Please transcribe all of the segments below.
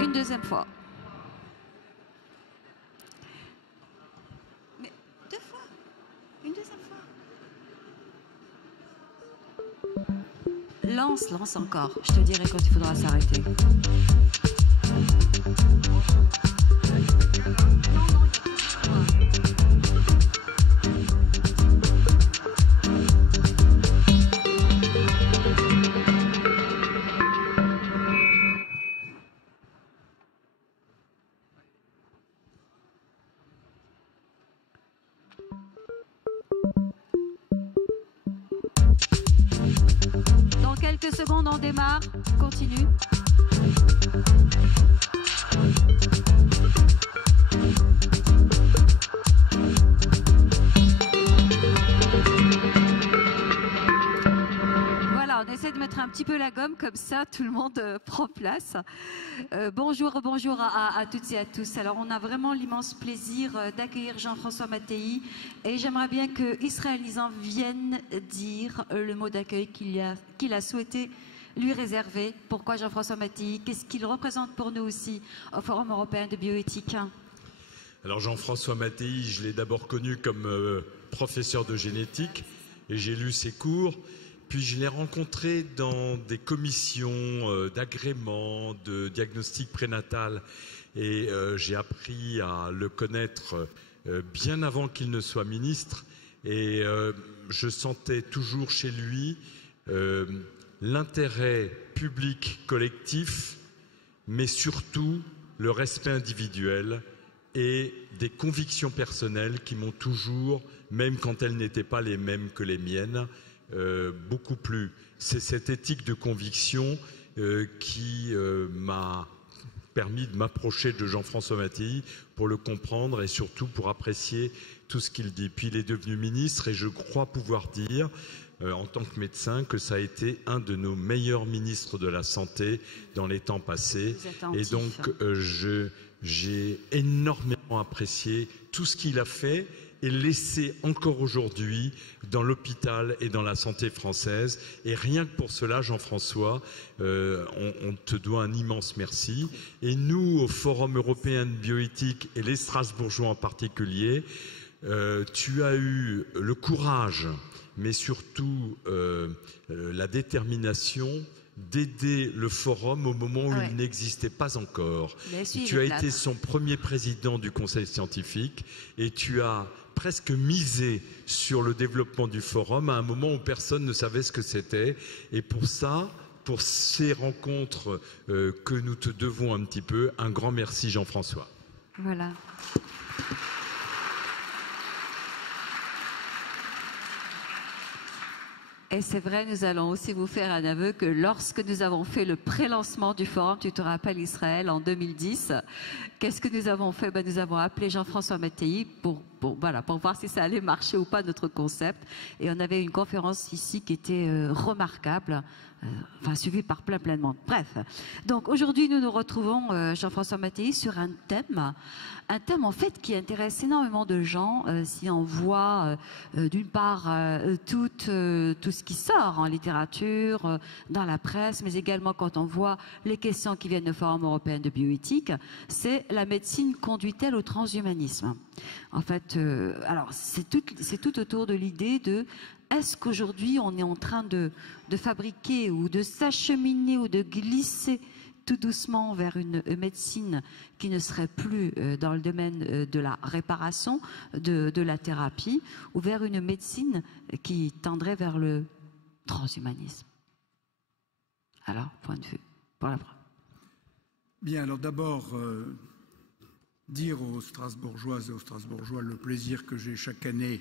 Une deuxième fois. Mais deux fois. Une deuxième fois. Lance, lance encore. Je te dirai quand il faudra s'arrêter. Dans quelques secondes, on démarre. Continue. Voilà, on essaie de mettre un petit peu la gomme, comme ça tout le monde prend place. Bonjour à toutes et à tous. Alors on a vraiment l'immense plaisir d'accueillir Jean-François Mattei et j'aimerais bien que Israël Nissan vienne dire le mot d'accueil qu'il a souhaité lui réserver. Pourquoi Jean-François Mattei? Qu'est-ce qu'il représente pour nous aussi au Forum européen de bioéthique? Alors Jean-François Mattei, je l'ai d'abord connu comme professeur de génétique et j'ai lu ses cours. Puis je l'ai rencontré dans des commissions d'agrément, de diagnostic prénatal et j'ai appris à le connaître bien avant qu'il ne soit ministre et je sentais toujours chez lui l'intérêt public collectif, mais surtout le respect individuel et des convictions personnelles qui m'ont toujours, même quand elles n'étaient pas les mêmes que les miennes, beaucoup plu. C'est cette éthique de conviction qui m'a permis de m'approcher de Jean-François Mattei pour le comprendre et surtout pour apprécier tout ce qu'il dit. Puis il est devenu ministre et je crois pouvoir dire en tant que médecin que ça a été un de nos meilleurs ministres de la Santé dans les temps passés. Et donc j'ai énormément apprécié tout ce qu'il a fait et laissé encore aujourd'hui dans l'hôpital et dans la santé française. Et rien que pour cela, Jean-François, on te doit un immense merci. Et nous, au Forum européen de bioéthique et les Strasbourgeois en particulier, tu as eu le courage, mais surtout la détermination d'aider le forum au moment où il n'existait pas encore. Tu as été son premier président du conseil scientifique et tu as presque misé sur le développement du forum à un moment où personne ne savait ce que c'était. Et pour ça, pour ces rencontres que nous te devons un petit peu, un grand merci Jean-François. Voilà. Et c'est vrai, nous allons aussi vous faire un aveu que lorsque nous avons fait le pré-lancement du forum, tu te rappelles Israël, en 2010, qu'est-ce que nous avons fait? Nous avons appelé Jean-François Mattei pour voir si ça allait marcher ou pas notre concept. Et on avait une conférence ici qui était remarquable, suivie par plein de monde. Bref, donc aujourd'hui nous nous retrouvons, Jean-François Mattei, sur un thème en fait qui intéresse énormément de gens. Si on voit d'une part tout ce qui sort en littérature, dans la presse, mais également quand on voit les questions qui viennent du Forum européen de bioéthique, c'est la médecine conduit-elle au transhumanisme? En fait, alors c'est tout autour de l'idée de est-ce qu'aujourd'hui on est en train de fabriquer ou de s'acheminer ou de glisser tout doucement vers une médecine qui ne serait plus dans le domaine de la réparation, de la thérapie, ou vers une médecine qui tendrait vers le transhumanisme? Alors, point de vue, pour la preuve. Bien, alors d'abord, dire aux Strasbourgeoises et aux Strasbourgeois le plaisir que j'ai chaque année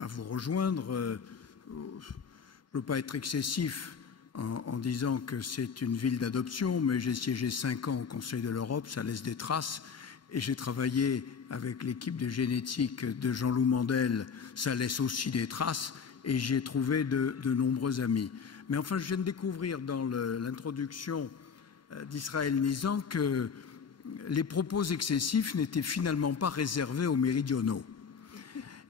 à vous rejoindre. Je ne veux pas être excessif en disant que c'est une ville d'adoption, mais j'ai siégé 5 ans au Conseil de l'Europe, ça laisse des traces, et j'ai travaillé avec l'équipe de génétique de Jean-Loup Mandel, ça laisse aussi des traces, et j'ai trouvé de nombreux amis. Mais enfin, je viens de découvrir dans l'introduction d'Israël Nissan que les propos excessifs n'étaient finalement pas réservés aux méridionaux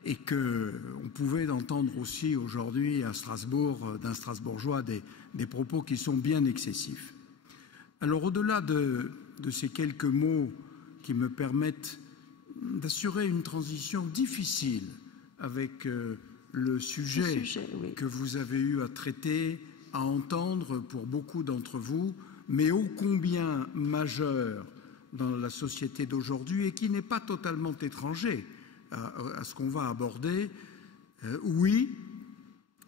et qu'on pouvait entendre aussi aujourd'hui à Strasbourg, d'un Strasbourgeois, des propos qui sont bien excessifs. Alors au-delà de ces quelques mots qui me permettent d'assurer une transition difficile avec le sujet oui, que vous avez eu à traiter, à entendre pour beaucoup d'entre vous, mais ô combien majeur dans la société d'aujourd'hui et qui n'est pas totalement étranger à ce qu'on va aborder. Oui,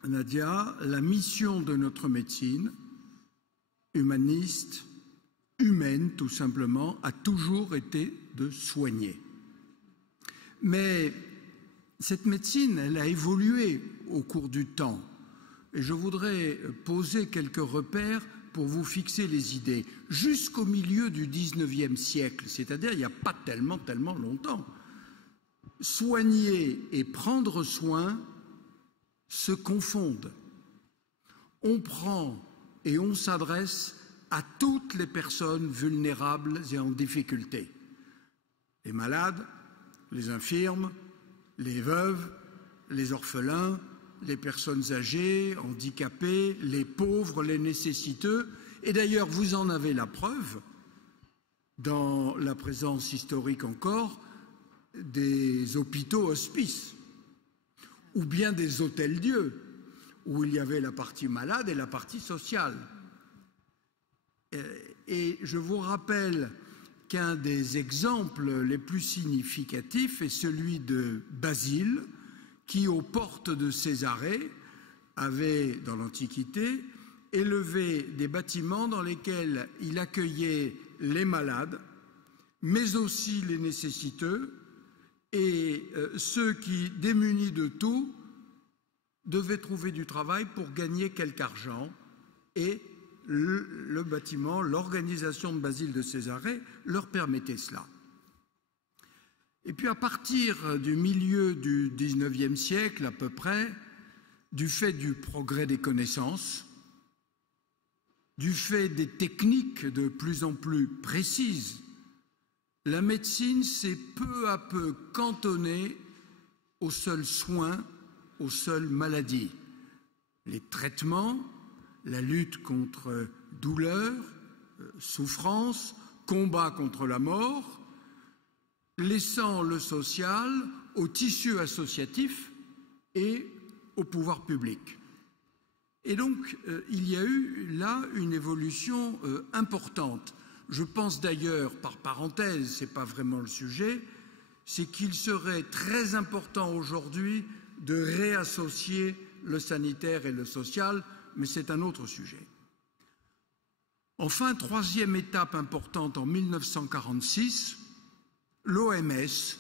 Nadia, la mission de notre médecine, humaniste, humaine tout simplement, a toujours été de soigner. Mais cette médecine, elle a évolué au cours du temps. Et je voudrais poser quelques repères pour vous fixer les idées. Jusqu'au milieu du XIXe siècle, c'est-à-dire il n'y a pas tellement longtemps, soigner et prendre soin se confondent. On prend et on s'adresse à toutes les personnes vulnérables et en difficulté. Les malades, les infirmes, les veuves, les orphelins, les personnes âgées, handicapées, les pauvres, les nécessiteux. Et d'ailleurs, vous en avez la preuve dans la présence historique encore des hôpitaux hospices ou bien des hôtels-dieux où il y avait la partie malade et la partie sociale. Et je vous rappelle qu'un des exemples les plus significatifs est celui de Basile, qui, aux portes de Césarée, avait, dans l'Antiquité, élevé des bâtiments dans lesquels il accueillait les malades, mais aussi les nécessiteux, et ceux qui, démunis de tout, devaient trouver du travail pour gagner quelque argent. Et le bâtiment, l'organisation de Basile de Césarée leur permettait cela. Et puis à partir du milieu du XIXe siècle à peu près, du fait du progrès des connaissances, du fait des techniques de plus en plus précises, la médecine s'est peu à peu cantonnée aux seuls soins, aux seules maladies. Les traitements, la lutte contre douleur, souffrance, combat contre la mort, laissant le social au tissu associatif et au pouvoir public. Et donc, il y a eu là une évolution importante. Je pense d'ailleurs, par parenthèse, ce n'est pas vraiment le sujet, c'est qu'il serait très important aujourd'hui de réassocier le sanitaire et le social, mais c'est un autre sujet. Enfin, troisième étape importante, en 1946, l'OMS,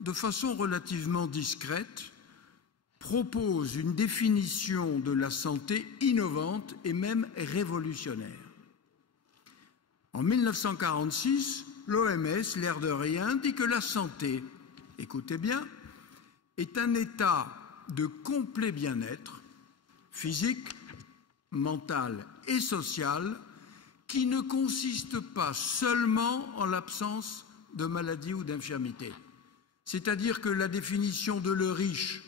de façon relativement discrète, propose une définition de la santé innovante et même révolutionnaire. En 1946, l'OMS, l'air de rien, dit que la santé, écoutez bien, est un état de complet bien-être physique, mental et social qui ne consiste pas seulement en l'absence de maladie ou d'infirmité. C'est-à-dire que la définition de Le Riche,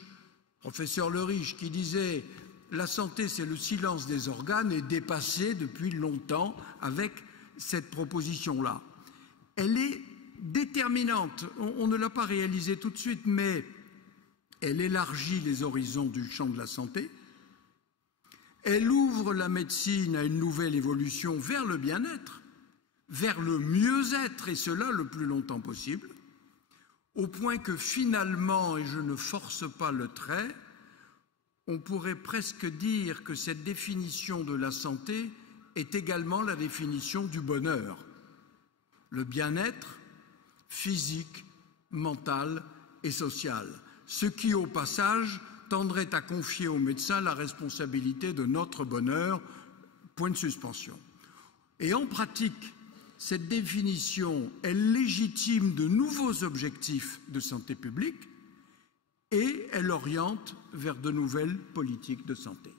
professeur Le Riche, qui disait « la santé c'est le silence des organes » est dépassée depuis longtemps avec cette proposition-là. Elle est déterminante, on ne l'a pas réalisée tout de suite, mais elle élargit les horizons du champ de la santé, elle ouvre la médecine à une nouvelle évolution vers le bien-être, vers le mieux-être, et cela le plus longtemps possible, au point que finalement, et je ne force pas le trait, on pourrait presque dire que cette définition de la santé est également la définition du bonheur. Le bien-être physique, mental et social, ce qui au passage tendrait à confier aux médecins la responsabilité de notre bonheur, point de suspension. Et en pratique, cette définition, elle légitime de nouveaux objectifs de santé publique et elle oriente vers de nouvelles politiques de santé.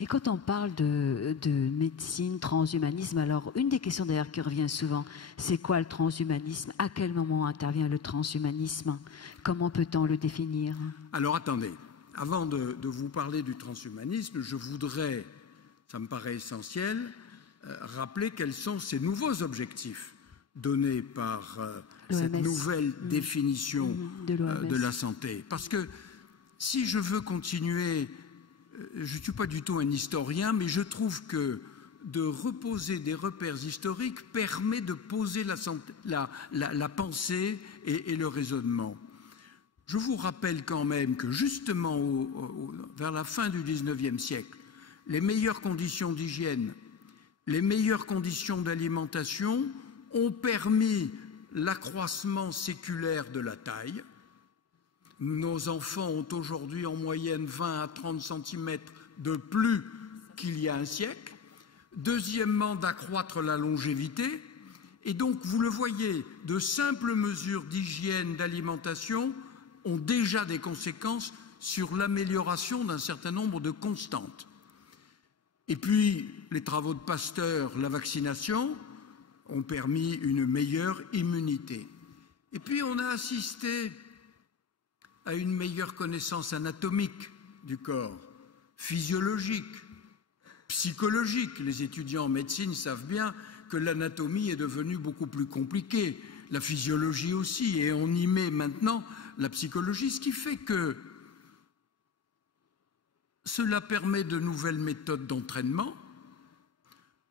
Et quand on parle de médecine, transhumanisme, alors une des questions d'ailleurs qui revient souvent, c'est quoi le transhumanisme? À quel moment intervient le transhumanisme? Comment peut-on le définir? Alors attendez, avant de vous parler du transhumanisme, je voudrais, ça me paraît essentiel, rappeler quels sont ces nouveaux objectifs donnés par cette nouvelle définition de la santé. Parce que si je veux continuer, je ne suis pas du tout un historien, mais je trouve que de reposer des repères historiques permet de poser la pensée et le raisonnement. Je vous rappelle quand même que justement vers la fin du XIXe siècle, les meilleures conditions d'hygiène, les meilleures conditions d'alimentation ont permis l'accroissement séculaire de la taille. Nos enfants ont aujourd'hui en moyenne 20 à 30 cm de plus qu'il y a un siècle. Deuxièmement, d'accroître la longévité. Et donc, vous le voyez, de simples mesures d'hygiène, d'alimentation ont déjà des conséquences sur l'amélioration d'un certain nombre de constantes. Et puis, les travaux de Pasteur, la vaccination, ont permis une meilleure immunité. Et puis, on a assisté à une meilleure connaissance anatomique du corps, physiologique, psychologique. Les étudiants en médecine savent bien que l'anatomie est devenue beaucoup plus compliquée, la physiologie aussi, et on y met maintenant la psychologie, ce qui fait que cela permet de nouvelles méthodes d'entraînement,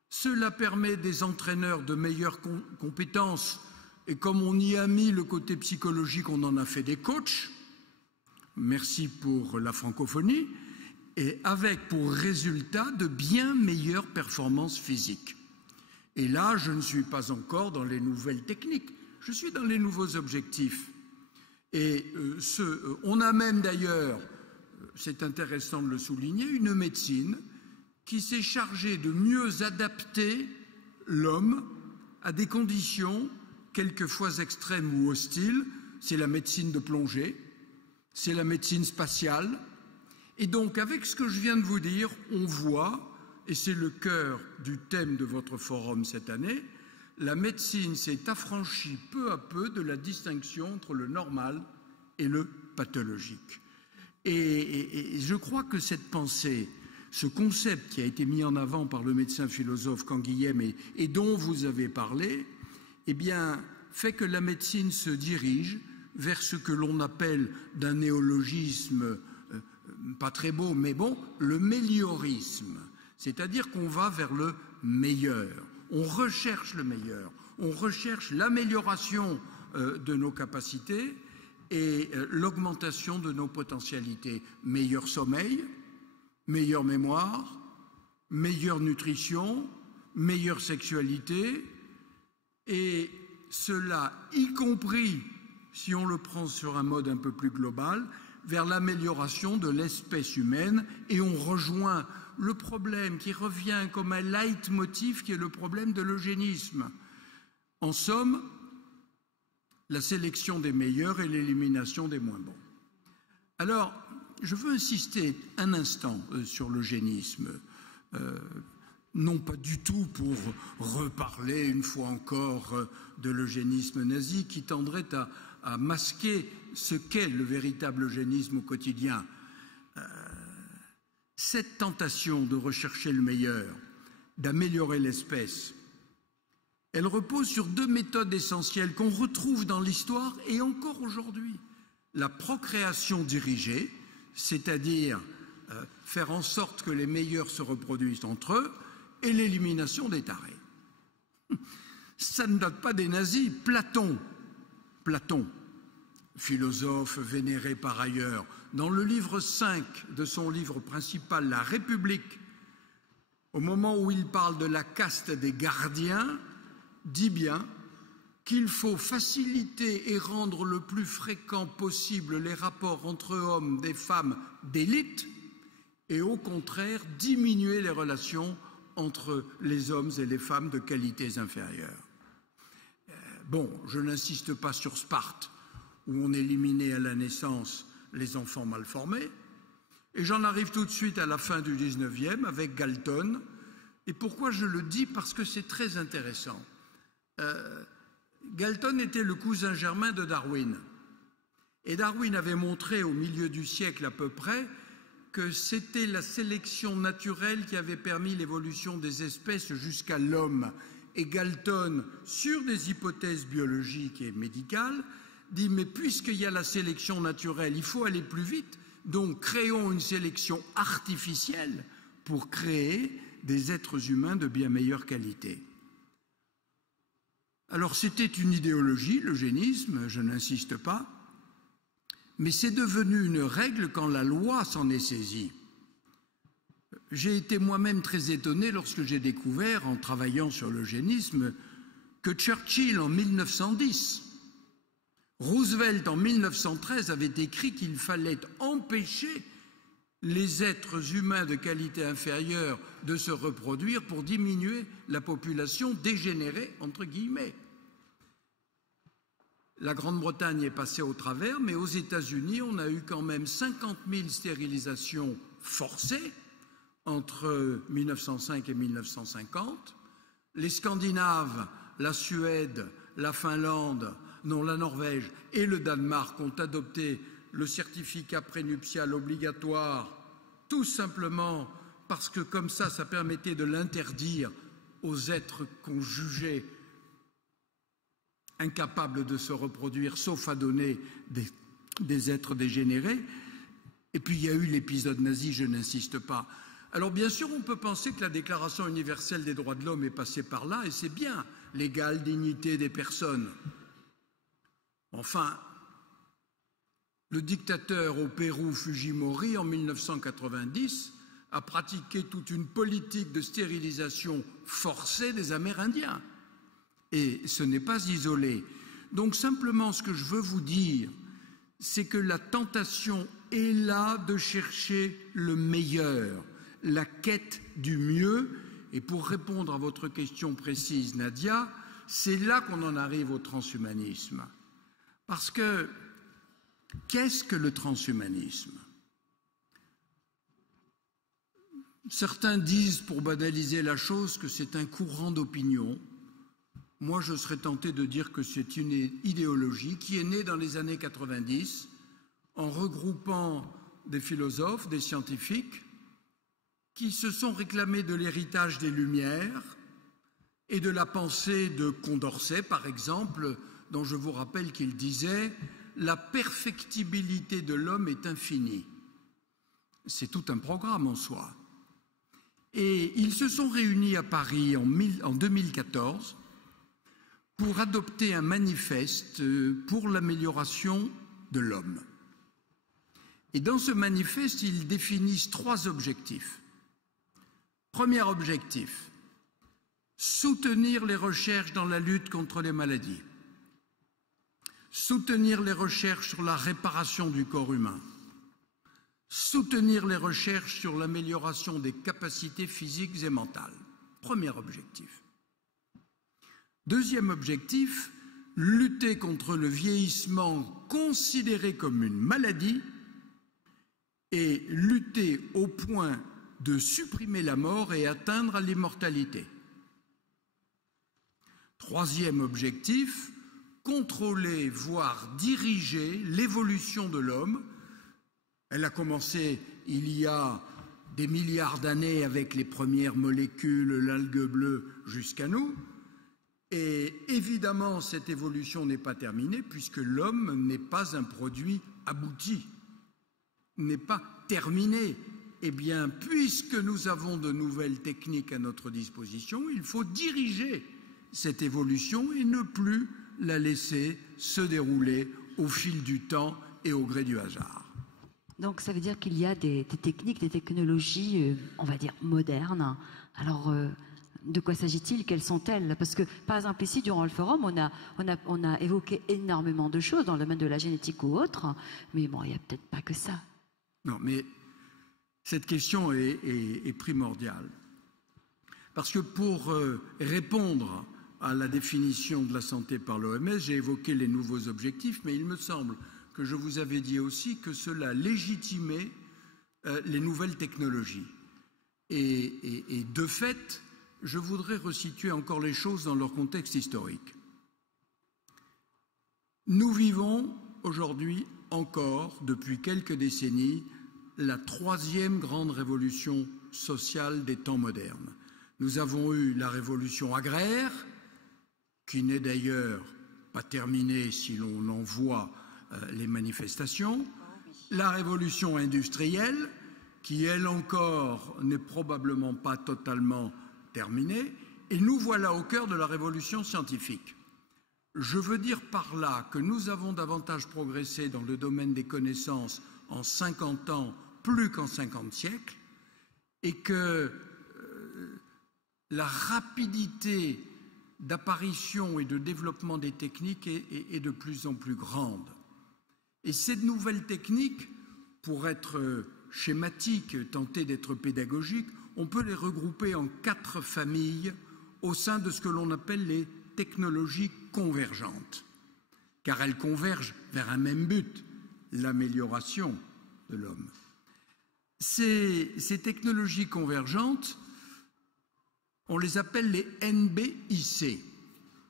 cela permet des entraîneurs de meilleures compétences, et comme on y a mis le côté psychologique, on en a fait des coachs. Merci pour la francophonie, et avec pour résultat de bien meilleures performances physiques. Et là, je ne suis pas encore dans les nouvelles techniques, je suis dans les nouveaux objectifs. Et on a même d'ailleurs, c'est intéressant de le souligner, une médecine qui s'est chargée de mieux adapter l'homme à des conditions quelquefois extrêmes ou hostiles. C'est la médecine de plongée, c'est la médecine spatiale. Et donc, avec ce que je viens de vous dire, on voit, et c'est le cœur du thème de votre forum cette année, la médecine s'est affranchie peu à peu de la distinction entre le normal et le pathologique. Et je crois que cette pensée, ce concept qui a été mis en avant par le médecin philosophe Canguilhem et dont vous avez parlé, eh bien, fait que la médecine se dirige vers ce que l'on appelle d'un néologisme pas très beau, mais bon, le méliorisme. C'est-à-dire qu'on va vers le meilleur. On recherche le meilleur. On recherche l'amélioration de nos capacités et l'augmentation de nos potentialités. Meilleur sommeil, meilleure mémoire, meilleure nutrition, meilleure sexualité, et cela y compris, si on le prend sur un mode un peu plus global, vers l'amélioration de l'espèce humaine, et on rejoint le problème qui revient comme un leitmotiv qui est le problème de l'eugénisme. En somme, la sélection des meilleurs et l'élimination des moins bons. Alors, je veux insister un instant sur l'eugénisme, non pas du tout pour reparler une fois encore de l'eugénisme nazi qui tendrait à masquer ce qu'est le véritable eugénisme au quotidien. Cette tentation de rechercher le meilleur, d'améliorer l'espèce, elle repose sur deux méthodes essentielles qu'on retrouve dans l'histoire et encore aujourd'hui. La procréation dirigée, c'est-à-dire faire en sorte que les meilleurs se reproduisent entre eux, et l'élimination des tarés. Ça ne date pas des nazis. Platon, philosophe vénéré par ailleurs, dans le livre 5 de son livre principal, La République, au moment où il parle de la caste des gardiens, dit bien qu'il faut faciliter et rendre le plus fréquent possible les rapports entre hommes des femmes d'élite et au contraire diminuer les relations entre les hommes et les femmes de qualités inférieures. Bon, je n'insiste pas sur Sparte, où on éliminait à la naissance les enfants mal formés, Et j'en arrive tout de suite à la fin du 19e avec Galton. Et pourquoi je le dis? Parce que c'est très intéressant. Galton était le cousin germain de Darwin. Et Darwin avait montré au milieu du siècle à peu près que c'était la sélection naturelle qui avait permis l'évolution des espèces jusqu'à l'homme. Et Galton, sur des hypothèses biologiques et médicales, dit mais puisqu'il y a la sélection naturelle, il faut aller plus vite, donc créons une sélection artificielle pour créer des êtres humains de bien meilleure qualité. Alors c'était une idéologie, l'eugénisme, je n'insiste pas, mais c'est devenu une règle quand la loi s'en est saisie. J'ai été moi-même très étonné lorsque j'ai découvert, en travaillant sur l'eugénisme, que Churchill en 1910, Roosevelt en 1913 avait écrit qu'il fallait empêcher les êtres humains de qualité inférieure de se reproduire pour diminuer la population dégénérée, entre guillemets. La Grande-Bretagne est passée au travers, mais aux États-Unis, on a eu quand même 50 000 stérilisations forcées entre 1905 et 1950. Les Scandinaves, la Suède, la Finlande, non, la Norvège et le Danemark ont adopté le certificat prénuptial obligatoire, tout simplement parce que comme ça permettait de l'interdire aux êtres qu'on jugeait incapables de se reproduire, sauf à donner des êtres dégénérés. Et puis il y a eu l'épisode nazi, je n'insiste pas. Alors bien sûr, on peut penser que la Déclaration universelle des droits de l'homme est passée par là, et c'est bien, l'égale dignité des personnes. Enfin, le dictateur au Pérou, Fujimori, en 1990, a pratiqué toute une politique de stérilisation forcée des Amérindiens. Et ce n'est pas isolé. Donc simplement, ce que je veux vous dire, c'est que la tentation est là de chercher le meilleur, la quête du mieux. Et pour répondre à votre question précise, Nadia, c'est là qu'on en arrive au transhumanisme. Parce que, qu'est-ce que le transhumanisme? Certains disent, pour banaliser la chose, que c'est un courant d'opinion. Moi, je serais tenté de dire que c'est une idéologie qui est née dans les années 90 en regroupant des philosophes, des scientifiques qui se sont réclamés de l'héritage des Lumières et de la pensée de Condorcet, par exemple, dont je vous rappelle qu'il disait « La perfectibilité de l'homme est infinie ». C'est tout un programme en soi. Et ils se sont réunis à Paris en 2014 pour adopter un manifeste pour l'amélioration de l'homme. Et dans ce manifeste, ils définissent 3 objectifs. Premier objectif, soutenir les recherches dans la lutte contre les maladies, soutenir les recherches sur la réparation du corps humain, soutenir les recherches sur l'amélioration des capacités physiques et mentales. Premier objectif. Deuxième objectif, lutter contre le vieillissement considéré comme une maladie et lutter au point de supprimer la mort et atteindre l'immortalité. Troisième objectif, contrôler, voire diriger l'évolution de l'homme. Elle a commencé il y a des milliards d'années avec les premières molécules, l'algue bleue, jusqu'à nous. Et évidemment, cette évolution n'est pas terminée puisque l'homme n'est pas un produit abouti, n'est pas terminé. Eh bien, puisque nous avons de nouvelles techniques à notre disposition, il faut diriger cette évolution et ne plus la laisser se dérouler au fil du temps et au gré du hasard. Donc ça veut dire qu'il y a des techniques, des technologies, on va dire, modernes. Alors, de quoi s'agit-il? Quelles sont-elles? Parce que, par exemple, ici, durant le forum, on a évoqué énormément de choses dans le domaine de la génétique ou autre, mais bon, il n'y a peut-être pas que ça. Non, mais cette question est primordiale. Parce que pour répondre à la définition de la santé par l'OMS, j'ai évoqué les nouveaux objectifs, mais il me semble que je vous avais dit aussi que cela légitimait les nouvelles technologies. Et de fait, je voudrais resituer encore les choses dans leur contexte historique. Nous vivons aujourd'hui encore, depuis quelques décennies, la troisième grande révolution sociale des temps modernes. Nous avons eu la révolution agraire, qui n'est d'ailleurs pas terminée si l'on en voit les manifestations, la révolution industrielle, qui elle encore n'est probablement pas totalement terminée, et nous voilà au cœur de la révolution scientifique. Je veux dire par là que nous avons davantage progressé dans le domaine des connaissances en 50 ans plus qu'en 50 siècles, et que la rapidité d'apparition et de développement des techniques est de plus en plus grande. Et ces nouvelles techniques, pour être schématique, tenter d'être pédagogique, on peut les regrouper en 4 familles au sein de ce que l'on appelle les technologies convergentes, car elles convergent vers un même but, l'amélioration de l'homme. Ces technologies convergentes, on les appelle les NBIC.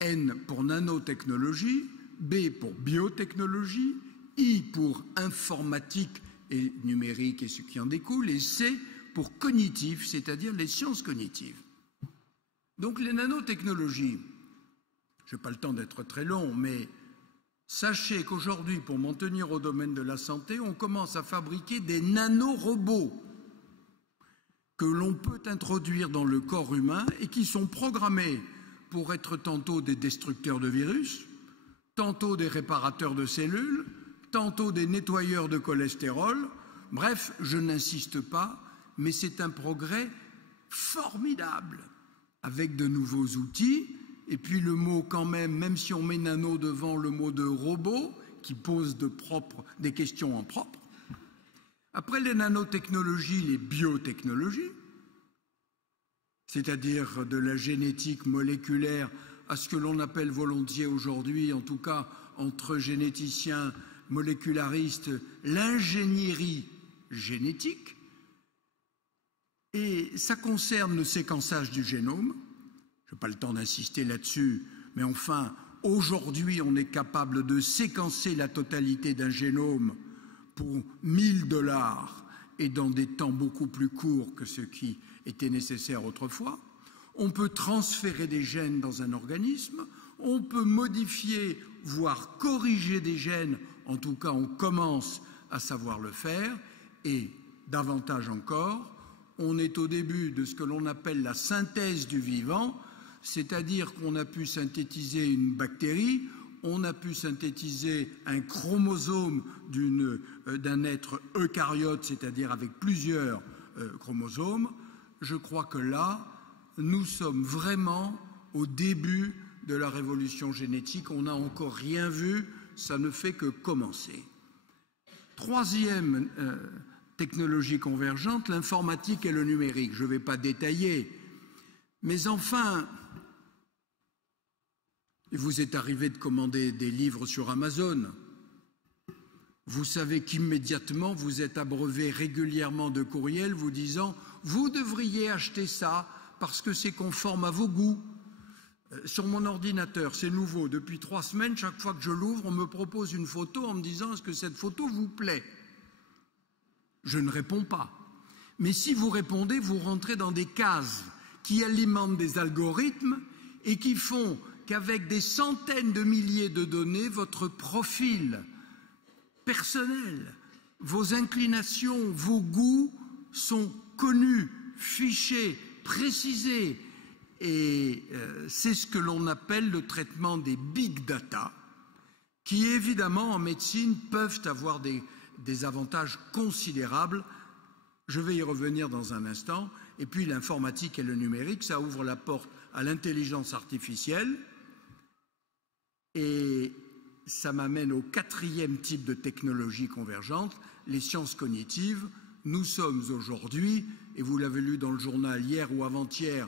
N pour nanotechnologie, B pour biotechnologie, I pour informatique et numérique et ce qui en découle, et C pour cognitif, c'est-à-dire les sciences cognitives. Donc les nanotechnologies, je n'ai pas le temps d'être très long, mais sachez qu'aujourd'hui, pour m'en tenir au domaine de la santé, on commence à fabriquer des nanorobots que l'on peut introduire dans le corps humain et qui sont programmés pour être tantôt des destructeurs de virus, tantôt des réparateurs de cellules, tantôt des nettoyeurs de cholestérol. Bref, je n'insiste pas, mais c'est un progrès formidable, avec de nouveaux outils, et puis le mot quand même si on met nano devant le mot de robot, qui pose des questions en propre. Après les nanotechnologies, les biotechnologies, c'est-à-dire de la génétique moléculaire à ce que l'on appelle volontiers aujourd'hui, en tout cas entre généticiens molécularistes, l'ingénierie génétique. Et ça concerne le séquençage du génome. Je n'ai pas le temps d'insister là-dessus, mais enfin, aujourd'hui, on est capable de séquencer la totalité d'un génome pour 1 000 $ et dans des temps beaucoup plus courts que ce qui était nécessaire autrefois. On peut transférer des gènes dans un organisme, on peut modifier, voire corriger des gènes, en tout cas on commence à savoir le faire, et davantage encore, on est au début de ce que l'on appelle la synthèse du vivant, c'est-à-dire qu'on a pu synthétiser une bactérie, on a pu synthétiser un chromosome d'un être eucaryote, c'est-à-dire avec plusieurs chromosomes. Je crois que là, nous sommes vraiment au début de la révolution génétique. On n'a encore rien vu, ça ne fait que commencer. Troisième technologie convergente, l'informatique et le numérique. Je ne vais pas détailler, mais enfin, il vous est arrivé de commander des livres sur Amazon. Vous savez qu'immédiatement, vous êtes abreuvé régulièrement de courriels vous disant « Vous devriez acheter ça parce que c'est conforme à vos goûts ». Sur mon ordinateur, c'est nouveau. Depuis 3 semaines, chaque fois que je l'ouvre, on me propose une photo en me disant « Est-ce que cette photo vous plaît ?» Je ne réponds pas. Mais si vous répondez, vous rentrez dans des cases qui alimentent des algorithmes et qui font qu'avec des centaines de milliers de données, votre profil personnel, vos inclinations, vos goûts sont connus, fichés, précisés. Et c'est ce que l'on appelle le traitement des big data, qui évidemment en médecine peuvent avoir des avantages considérables. Je vais y revenir dans un instant. Et puis l'informatique et le numérique, ça ouvre la porte à l'intelligence artificielle. Et ça m'amène au 4e type de technologie convergente, les sciences cognitives. Nous sommes aujourd'hui, et vous l'avez lu dans le journal hier ou avant-hier,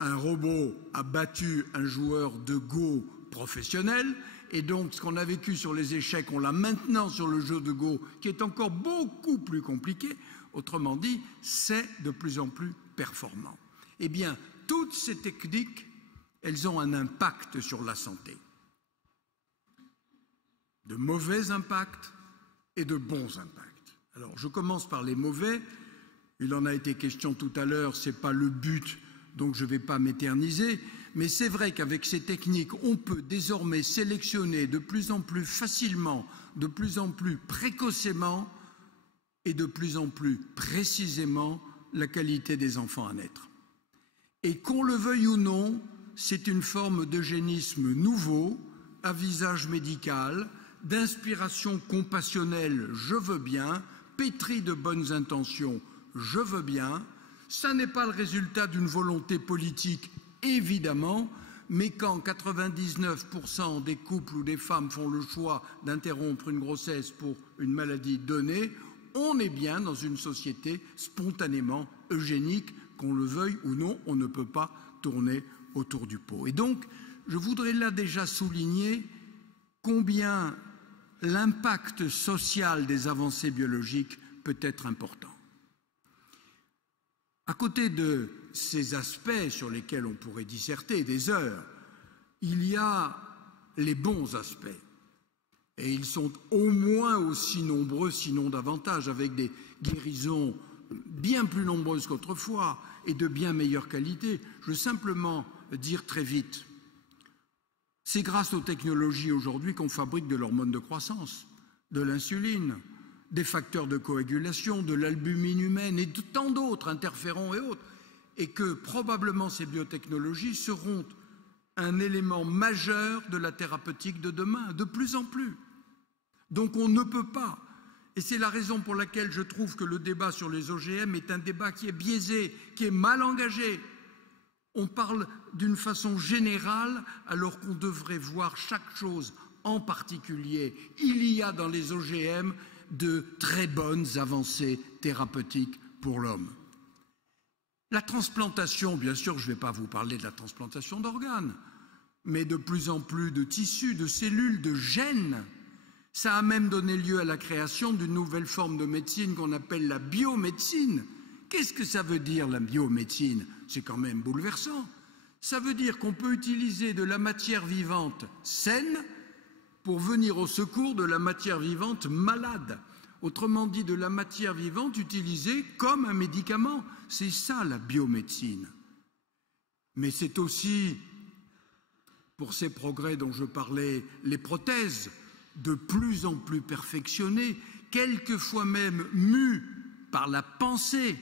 un robot a battu un joueur de Go professionnel, et donc ce qu'on a vécu sur les échecs, on l'a maintenant sur le jeu de Go, qui est encore beaucoup plus compliqué. Autrement dit, c'est de plus en plus performant. Eh bien, toutes ces techniques, elles ont un impact sur la santé. De mauvais impacts et de bons impacts. Alors, je commence par les mauvais. Il en a été question tout à l'heure, ce n'est pas le but, donc je ne vais pas m'éterniser. Mais c'est vrai qu'avec ces techniques, on peut désormais sélectionner de plus en plus facilement, de plus en plus précocement et de plus en plus précisément la qualité des enfants à naître. Et qu'on le veuille ou non, c'est une forme d'eugénisme nouveau, à visage médical, d'inspiration compassionnelle, je veux bien, pétri de bonnes intentions, je veux bien. Ça n'est pas le résultat d'une volonté politique, évidemment, mais quand 99% des couples ou des femmes font le choix d'interrompre une grossesse pour une maladie donnée, on est bien dans une société spontanément eugénique, qu'on le veuille ou non, on ne peut pas tourner autour du pot. Et donc, je voudrais là déjà souligner combien l'impact social des avancées biologiques peut être important. À côté de ces aspects sur lesquels on pourrait disserter des heures, il y a les bons aspects. Et ils sont au moins aussi nombreux, sinon davantage, avec des guérisons bien plus nombreuses qu'autrefois et de bien meilleure qualité. Je veux simplement dire très vite, c'est grâce aux technologies aujourd'hui qu'on fabrique de l'hormone de croissance, de l'insuline, des facteurs de coagulation, de l'albumine humaine et de tant d'autres interférents et autres, et que probablement ces biotechnologies seront un élément majeur de la thérapeutique de demain, de plus en plus. Donc on ne peut pas, et c'est la raison pour laquelle je trouve que le débat sur les OGM est un débat qui est biaisé, qui est mal engagé. On parle d'une façon générale alors qu'on devrait voir chaque chose en particulier. Il y a dans les OGM de très bonnes avancées thérapeutiques pour l'homme. La transplantation, bien sûr, je ne vais pas vous parler de la transplantation d'organes, mais de plus en plus de tissus, de cellules, de gènes. Ça a même donné lieu à la création d'une nouvelle forme de médecine qu'on appelle la biomédecine. Qu'est-ce que ça veut dire, la biomédecine? C'est quand même bouleversant. Ça veut dire qu'on peut utiliser de la matière vivante saine pour venir au secours de la matière vivante malade. Autrement dit, de la matière vivante utilisée comme un médicament. C'est ça la biomédecine. Mais c'est aussi, pour ces progrès dont je parlais, les prothèses de plus en plus perfectionnées, quelquefois même mues par la pensée.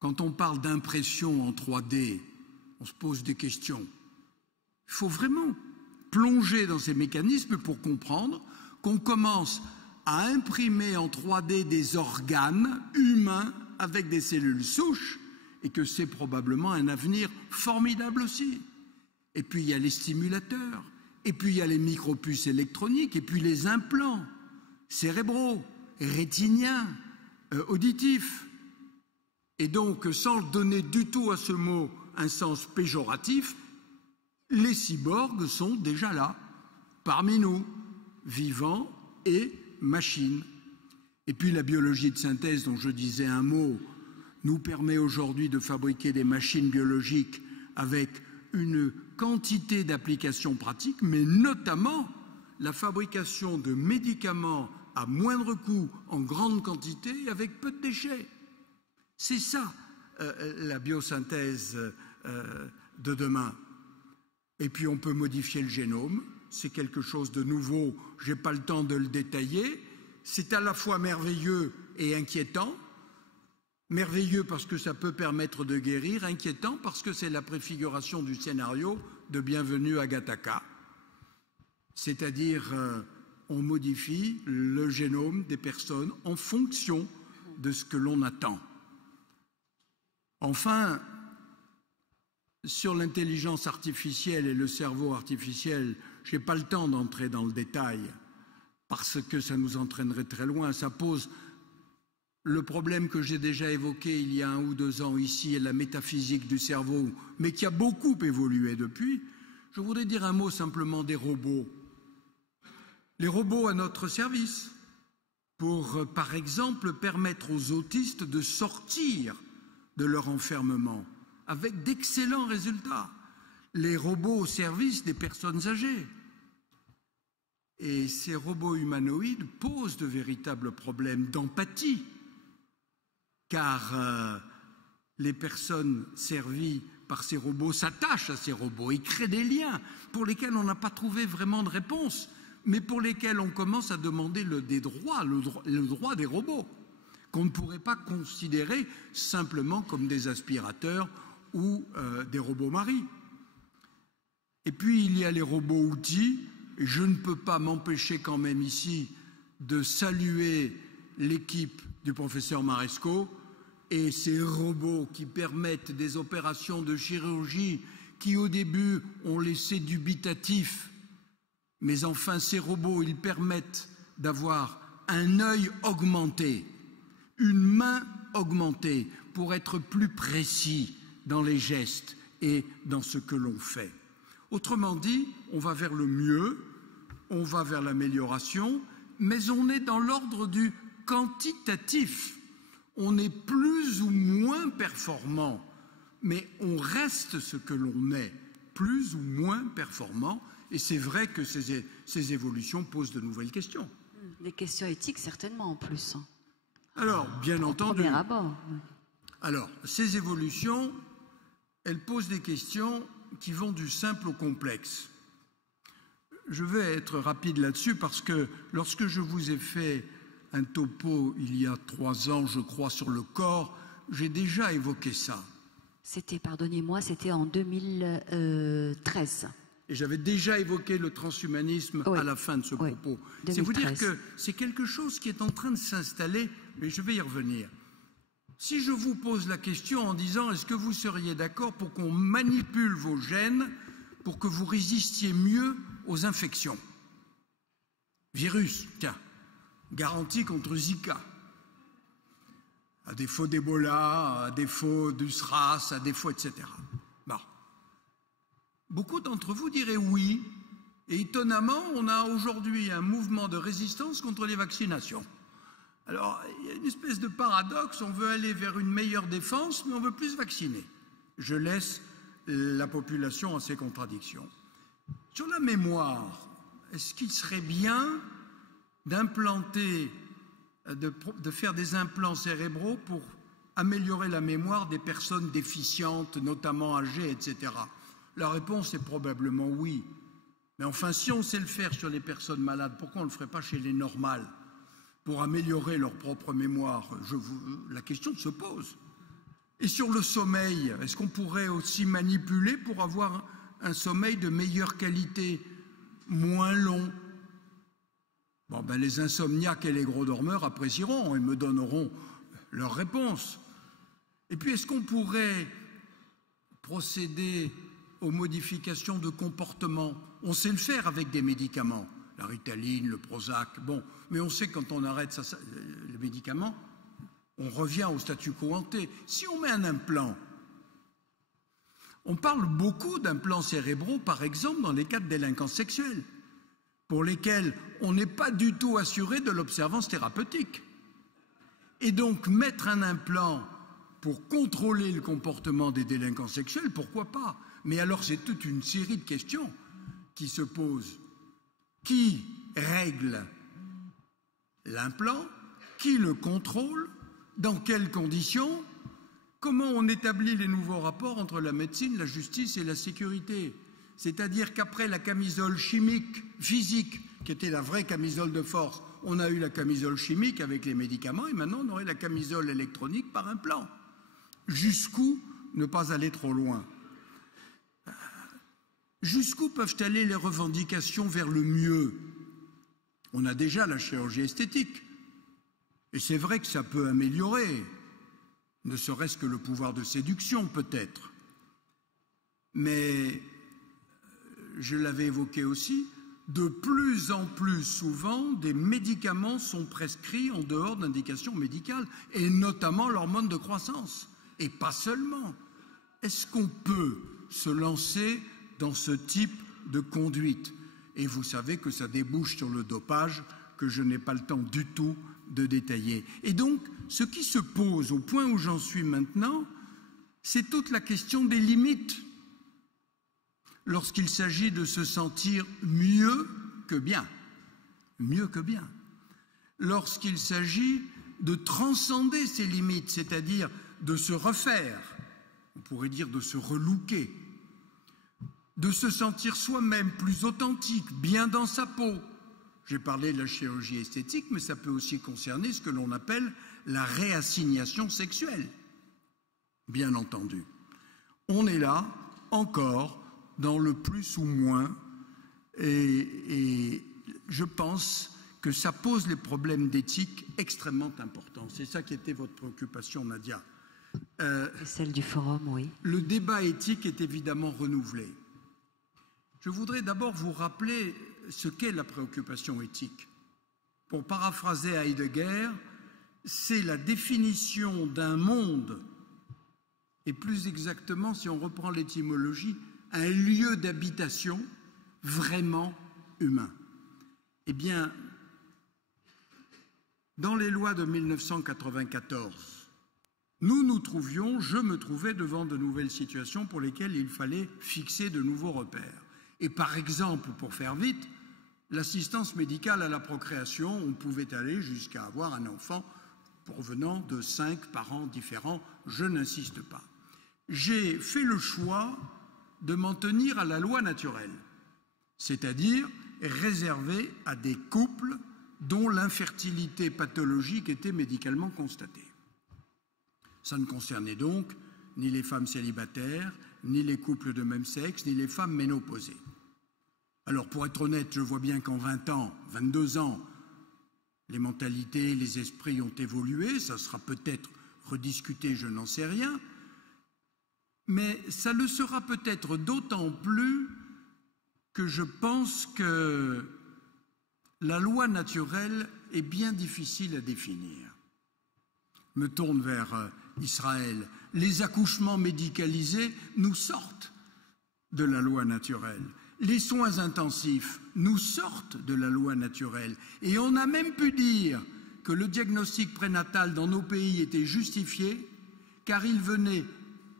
Quand on parle d'impression en 3D, on se pose des questions. Il faut vraiment plonger dans ces mécanismes pour comprendre qu'on commence à imprimer en 3D des organes humains avec des cellules souches et que c'est probablement un avenir formidable aussi. Et puis il y a les stimulateurs, et puis il y a les micropuces électroniques, et puis les implants cérébraux, rétiniens, auditifs. Et donc, sans donner du tout à ce mot un sens péjoratif, les cyborgs sont déjà là, parmi nous, vivants et machines. Et puis la biologie de synthèse dont je disais un mot nous permet aujourd'hui de fabriquer des machines biologiques avec une quantité d'applications pratiques, mais notamment la fabrication de médicaments à moindre coût, en grande quantité et avec peu de déchets. C'est ça la biosynthèse de demain. Et puis on peut modifier le génome, c'est quelque chose de nouveau, je n'ai pas le temps de le détailler, c'est à la fois merveilleux et inquiétant. Merveilleux parce que ça peut permettre de guérir, inquiétant parce que c'est la préfiguration du scénario de Bienvenue à Gattaca. C'est-à-dire, on modifie le génome des personnes en fonction de ce que l'on attend. Enfin, sur l'intelligence artificielle et le cerveau artificiel, je n'ai pas le temps d'entrer dans le détail parce que ça nous entraînerait très loin. Ça pose le problème que j'ai déjà évoqué il y a 1 ou 2 ans ici, la métaphysique du cerveau, mais qui a beaucoup évolué depuis. Je voudrais dire un mot simplement des robots. Les robots à notre service, pour, par exemple, permettre aux autistes de sortir de leur enfermement avec d'excellents résultats. Les robots au service des personnes âgées. Et ces robots humanoïdes posent de véritables problèmes d'empathie, car les personnes servies par ces robots s'attachent à ces robots, ils créent des liens pour lesquels on n'a pas trouvé vraiment de réponse, mais pour lesquels on commence à demander le droit des robots, qu'on ne pourrait pas considérer simplement comme des aspirateurs ou des robots maris. Et puis il y a les robots outils, et je ne peux pas m'empêcher quand même ici de saluer l'équipe du professeur Marescot et ces robots qui permettent des opérations de chirurgie qui au début ont laissé dubitatif, mais enfin ces robots ils permettent d'avoir un œil augmenté, une main augmentée pour être plus précis dans les gestes et dans ce que l'on fait. Autrement dit, on va vers le mieux, on va vers l'amélioration, mais on est dans l'ordre du quantitatif. On est plus ou moins performant, mais on reste ce que l'on est, plus ou moins performant, et c'est vrai que ces évolutions posent de nouvelles questions. Des questions éthiques certainement en plus. Alors, bien entendu. Premier abord. Alors, ces évolutions, elles posent des questions qui vont du simple au complexe. Je vais être rapide là-dessus parce que lorsque je vous ai fait un topo il y a 3 ans, je crois, sur le corps, j'ai déjà évoqué ça. C'était, pardonnez-moi, c'était en 2013. Et j'avais déjà évoqué le transhumanisme à la fin de ce propos. C'est vous dire que c'est quelque chose qui est en train de s'installer, mais je vais y revenir. Si je vous pose la question en disant est-ce que vous seriez d'accord pour qu'on manipule vos gènes pour que vous résistiez mieux aux infections? Virus, tiens, garantie contre Zika. À défaut d'Ebola, à défaut du SRAS, à défaut, etc. Bon. Beaucoup d'entre vous diraient oui, et étonnamment, on a aujourd'hui un mouvement de résistance contre les vaccinations. Alors, il y a une espèce de paradoxe, on veut aller vers une meilleure défense, mais on veut plus vacciner. Je laisse la population à ces contradictions. Sur la mémoire, est-ce qu'il serait bien d'implanter, de faire des implants cérébraux pour améliorer la mémoire des personnes déficientes, notamment âgées, etc. La réponse est probablement oui. Mais enfin, si on sait le faire sur les personnes malades, pourquoi on ne le ferait pas chez les normales pour améliorer leur propre mémoire? La question se pose. Et sur le sommeil, est-ce qu'on pourrait aussi manipuler pour avoir un sommeil de meilleure qualité, moins long? Bon, ben, les insomniaques et les gros dormeurs apprécieront et me donneront leur réponse. Et puis, est-ce qu'on pourrait procéder aux modifications de comportement? On sait le faire avec des médicaments, la Ritaline, le Prozac, bon, mais on sait que quand on arrête les médicaments, on revient au statu quo ante. Si on met un implant, on parle beaucoup d'implants cérébraux, par exemple, dans les cas de délinquance sexuelle, pour lesquels on n'est pas du tout assuré de l'observance thérapeutique. Et donc, mettre un implant pour contrôler le comportement des délinquants sexuels, pourquoi pas? Mais alors, c'est toute une série de questions qui se posent. Qui règle l'implant? Qui le contrôle? Dans quelles conditions? Comment on établit les nouveaux rapports entre la médecine, la justice et la sécurité? C'est-à-dire qu'après la camisole chimique, physique, qui était la vraie camisole de force, on a eu la camisole chimique avec les médicaments et maintenant on aurait la camisole électronique par implant. Jusqu'où ne pas aller trop loin? Jusqu'où peuvent aller les revendications vers le mieux? On a déjà la chirurgie esthétique. Et c'est vrai que ça peut améliorer, ne serait-ce que le pouvoir de séduction peut-être. Mais, je l'avais évoqué aussi, de plus en plus souvent, des médicaments sont prescrits en dehors d'indications médicales, et notamment l'hormone de croissance. Et pas seulement. Est-ce qu'on peut se lancer dans ce type de conduite? Et vous savez que ça débouche sur le dopage, que je n'ai pas le temps du tout de détailler. Et donc, ce qui se pose au point où j'en suis maintenant, c'est toute la question des limites. Lorsqu'il s'agit de se sentir mieux que bien. Mieux que bien. Lorsqu'il s'agit de transcender ces limites, c'est-à-dire de se refaire, on pourrait dire de se relooker, de se sentir soi-même plus authentique, bien dans sa peau. J'ai parlé de la chirurgie esthétique, mais ça peut aussi concerner ce que l'on appelle la réassignation sexuelle. Bien entendu. On est là, encore, dans le plus ou moins, et je pense que ça pose les problèmes d'éthique extrêmement importants. C'est ça qui était votre préoccupation, Nadia. Et celle du forum, oui. Le débat éthique est évidemment renouvelé. Je voudrais d'abord vous rappeler ce qu'est la préoccupation éthique. Pour paraphraser Heidegger, c'est la définition d'un monde, et plus exactement, si on reprend l'étymologie, un lieu d'habitation vraiment humain. Eh bien, dans les lois de 1994, je me trouvais devant de nouvelles situations pour lesquelles il fallait fixer de nouveaux repères. Et par exemple, pour faire vite, l'assistance médicale à la procréation, on pouvait aller jusqu'à avoir un enfant provenant de 5 parents différents, je n'insiste pas. J'ai fait le choix de m'en tenir à la loi naturelle, c'est-à-dire réservée à des couples dont l'infertilité pathologique était médicalement constatée. Ça ne concernait donc ni les femmes célibataires, ni les couples de même sexe, ni les femmes ménopausées. Alors pour être honnête, je vois bien qu'en 20 ans, 22 ans, les mentalités, les esprits ont évolué, ça sera peut-être rediscuté, je n'en sais rien, mais ça le sera peut-être d'autant plus que je pense que la loi naturelle est bien difficile à définir. Je me tourne vers Israël. Les accouchements médicalisés nous sortent de la loi naturelle. Les soins intensifs nous sortent de la loi naturelle. Et on a même pu dire que le diagnostic prénatal dans nos pays était justifié car il venait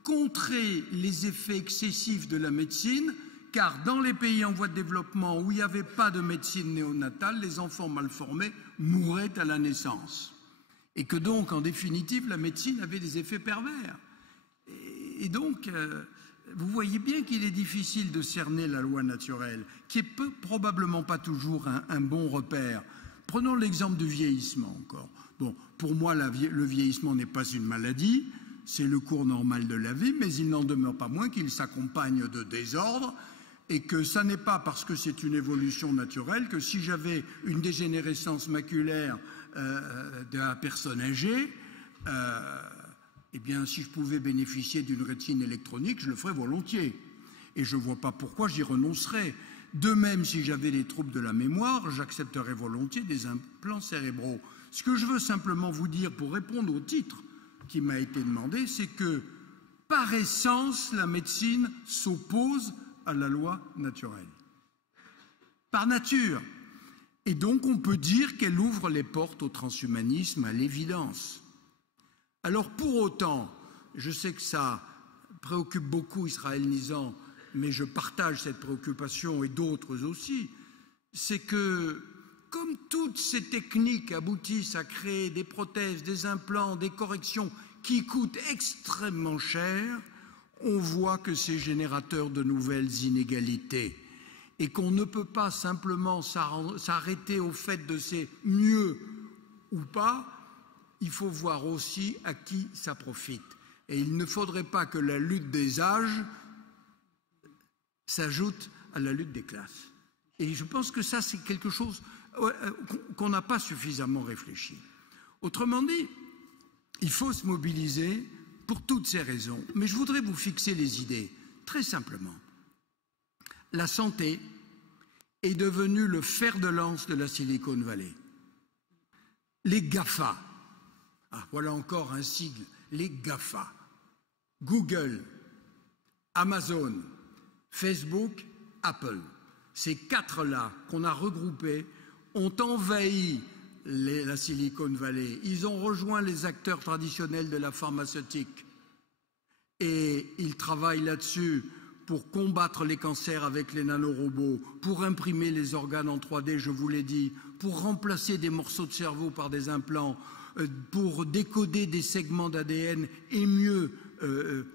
contrer les effets excessifs de la médecine, car dans les pays en voie de développement où il n'y avait pas de médecine néonatale, les enfants mal formés mouraient à la naissance. Et que donc, en définitive, la médecine avait des effets pervers. Et donc, vous voyez bien qu'il est difficile de cerner la loi naturelle, qui est probablement pas toujours un bon repère. Prenons l'exemple du vieillissement encore. Bon, pour moi, le vieillissement n'est pas une maladie, c'est le cours normal de la vie, mais il n'en demeure pas moins qu'il s'accompagne de désordres et que ça n'est pas parce que c'est une évolution naturelle que si j'avais une dégénérescence maculaire de la personne âgée, eh bien, si je pouvais bénéficier d'une rétine électronique, je le ferais volontiers. Et je ne vois pas pourquoi j'y renoncerais. De même, si j'avais des troubles de la mémoire, j'accepterais volontiers des implants cérébraux. Ce que je veux simplement vous dire pour répondre au titre qui m'a été demandé, c'est que, par essence, la médecine s'oppose à la loi naturelle. Par nature. Et donc, on peut dire qu'elle ouvre les portes au transhumanisme, à l'évidence. Alors, pour autant, je sais que ça préoccupe beaucoup Israël Nizan, mais je partage cette préoccupation et d'autres aussi, c'est que, comme toutes ces techniques aboutissent à créer des prothèses, des implants, des corrections qui coûtent extrêmement cher, on voit que c'est générateur de nouvelles inégalités et qu'on ne peut pas simplement s'arrêter au fait de c'est mieux ou pas, il faut voir aussi à qui ça profite. Et il ne faudrait pas que la lutte des âges s'ajoute à la lutte des classes. Et je pense que ça, c'est quelque chose qu'on n'a pas suffisamment réfléchi. Autrement dit, il faut se mobiliser pour toutes ces raisons. Mais je voudrais vous fixer les idées, très simplement. La santé est devenue le fer de lance de la Silicon Valley. Les GAFA, voilà encore un sigle, les GAFA, Google, Amazon, Facebook, Apple, ces quatre-là qu'on a regroupés ont envahi la Silicon Valley. Ils ont rejoint les acteurs traditionnels de la pharmaceutique. Et ils travaillent là-dessus pour combattre les cancers avec les nanorobots, pour imprimer les organes en 3D, je vous l'ai dit, pour remplacer des morceaux de cerveau par des implants, pour décoder des segments d'ADN et mieux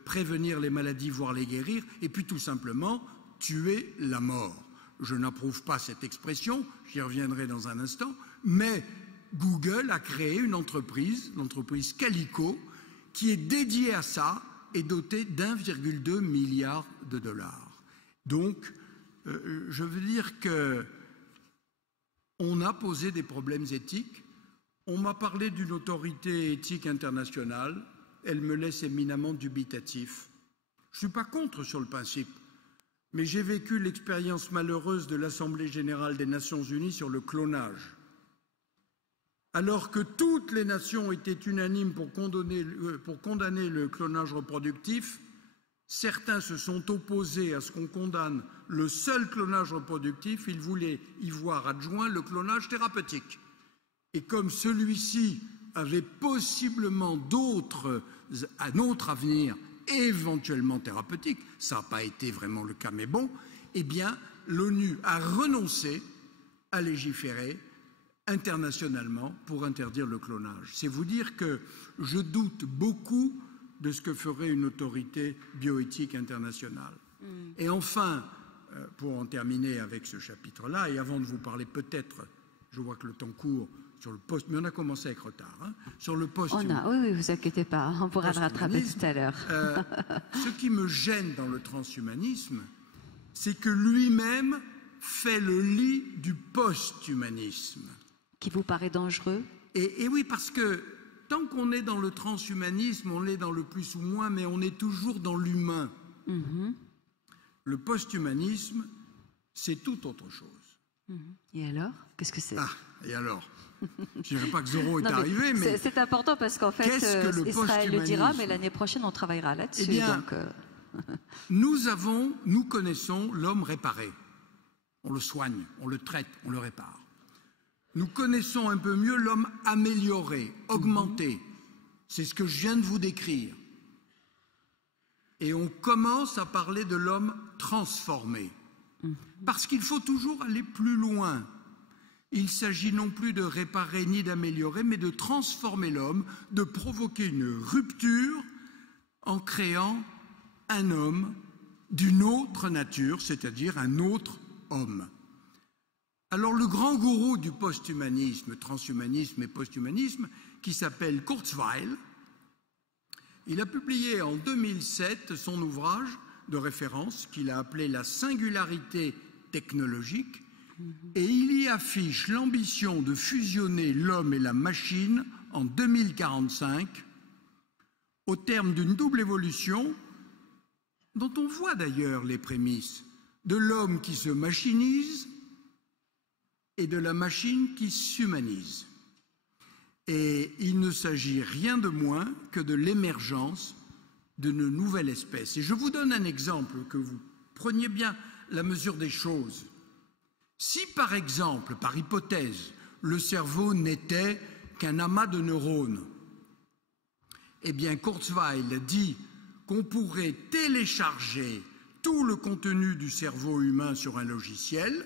prévenir les maladies, voire les guérir, et puis tout simplement tuer la mort. Je n'approuve pas cette expression, j'y reviendrai dans un instant, mais Google a créé une entreprise, l'entreprise Calico, qui est dédiée à ça et dotée d'1,2 milliard de dollars. Donc, je veux dire que on a posé des problèmes éthiques. On m'a parlé d'une autorité éthique internationale. Elle me laisse éminemment dubitatif. Je ne suis pas contre sur le principe, mais j'ai vécu l'expérience malheureuse de l'Assemblée générale des Nations unies sur le clonage. Alors que toutes les nations étaient unanimes pour condamner le clonage reproductif, certains se sont opposés à ce qu'on condamne le seul clonage reproductif. Ils voulaient y voir adjoint le clonage thérapeutique. Et comme celui-ci avait possiblement un autre avenir, éventuellement thérapeutique, ça n'a pas été vraiment le cas, mais bon, eh bien, l'ONU a renoncé à légiférer internationalement pour interdire le clonage. C'est vous dire que je doute beaucoup de ce que ferait une autorité bioéthique internationale. Et enfin, pour en terminer avec ce chapitre-là, et avant de vous parler peut-être, je vois que le temps court, sur le poste, mais on a commencé avec retard, hein, sur le poste. Oui, vous inquiétez pas, on pourra le rattraper tout à l'heure. Ce qui me gêne dans le transhumanisme, c'est que lui-même fait le lit du post-humanisme. Qui vous paraît dangereux? Et oui, parce que tant qu'on est dans le transhumanisme, on est dans le plus ou moins, mais on est toujours dans l'humain. Le post-humanisme, c'est tout autre chose. Et alors? Qu'est-ce que c'est? Et alors? Je ne dirais pas que Zorro est arrivé, mais... C'est important parce qu'en fait, Israël le dira, mais l'année prochaine, on travaillera là-dessus. Eh bien, nous connaissons l'homme réparé. On le soigne, on le traite, on le répare. Nous connaissons un peu mieux l'homme amélioré, augmenté. C'est ce que je viens de vous décrire. Et on commence à parler de l'homme transformé. Parce qu'il faut toujours aller plus loin. Il s'agit non plus de réparer ni d'améliorer, mais de transformer l'homme, de provoquer une rupture en créant un homme d'une autre nature, c'est-à-dire un autre homme. Alors le grand gourou du post-humanisme, transhumanisme et post-humanisme, qui s'appelle Kurzweil, il a publié en 2007 son ouvrage de référence qu'il a appelé « La singularité technologique », et il y affiche l'ambition de fusionner l'homme et la machine en 2045 au terme d'une double évolution dont on voit d'ailleurs les prémices, de l'homme qui se machinise et de la machine qui s'humanise. Et il ne s'agit rien de moins que de l'émergence d'une nouvelle espèce. Et je vous donne un exemple, que vous preniez bien la mesure des choses. Si par exemple, par hypothèse, le cerveau n'était qu'un amas de neurones, eh bien Kurzweil dit qu'on pourrait télécharger tout le contenu du cerveau humain sur un logiciel.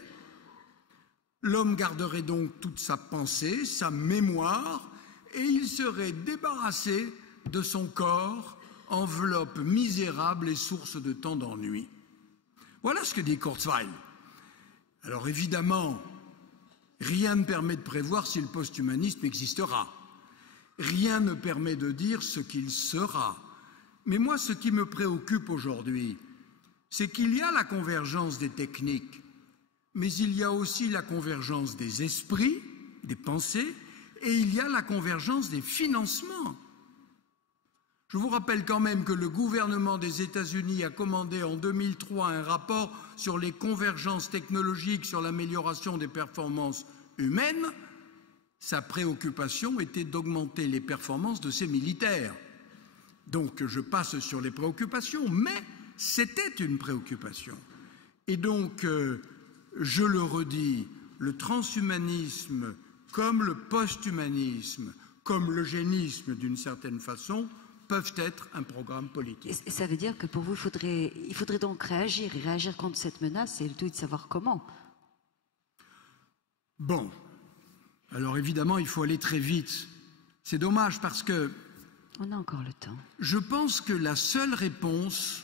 L'homme garderait donc toute sa pensée, sa mémoire, et il serait débarrassé de son corps, enveloppe misérable et source de tant d'ennui. Voilà ce que dit Kurzweil. Alors évidemment, rien ne permet de prévoir si le post-humanisme existera. Rien ne permet de dire ce qu'il sera. Mais moi, ce qui me préoccupe aujourd'hui, c'est qu'il y a la convergence des techniques, mais il y a aussi la convergence des esprits, des pensées, et il y a la convergence des financements. Je vous rappelle quand même que le gouvernement des États-Unis a commandé en 2003 un rapport sur les convergences technologiques, sur l'amélioration des performances humaines. Sa préoccupation était d'augmenter les performances de ses militaires. Donc je passe sur les préoccupations, mais c'était une préoccupation. Et donc, je le redis, le transhumanisme comme le post-humanisme, comme l'eugénisme d'une certaine façon, peuvent être un programme politique. Et ça veut dire que pour vous, il faudrait donc réagir, et réagir contre cette menace, et le tout est de savoir comment. Bon, alors évidemment, il faut aller très vite. C'est dommage parce que... On a encore le temps. Je pense que la seule réponse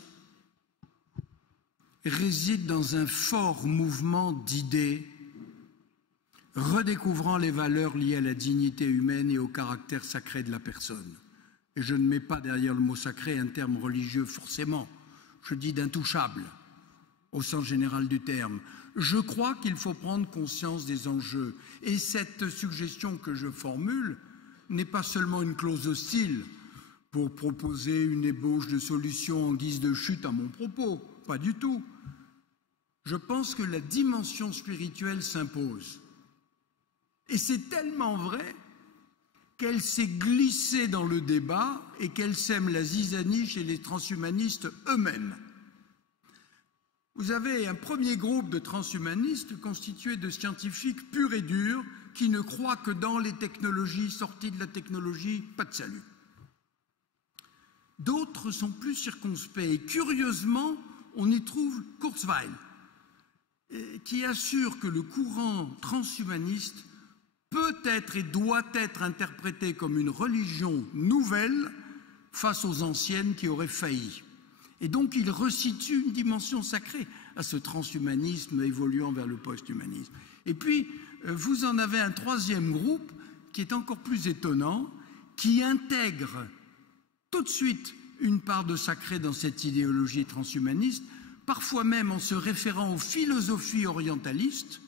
réside dans un fort mouvement d'idées redécouvrant les valeurs liées à la dignité humaine et au caractère sacré de la personne. Et je ne mets pas derrière le mot sacré un terme religieux forcément. Je dis d'intouchable, au sens général du terme. Je crois qu'il faut prendre conscience des enjeux. Et cette suggestion que je formule n'est pas seulement une clause hostile pour proposer une ébauche de solution en guise de chute à mon propos. Pas du tout. Je pense que la dimension spirituelle s'impose. Et c'est tellement vrai qu'elle s'est glissée dans le débat et qu'elle sème la zizanie chez les transhumanistes eux-mêmes. Vous avez un premier groupe de transhumanistes constitué de scientifiques purs et durs qui ne croient que dans les technologies, sorties de la technologie, pas de salut. D'autres sont plus circonspects et curieusement, on y trouve Kurzweil, qui assure que le courant transhumaniste peut être et doit être interprété comme une religion nouvelle face aux anciennes qui auraient failli. Et donc il resitue une dimension sacrée à ce transhumanisme évoluant vers le post-humanisme. Et puis, vous en avez un troisième groupe qui est encore plus étonnant, qui intègre tout de suite une part de sacré dans cette idéologie transhumaniste, parfois même en se référant aux philosophies orientalistes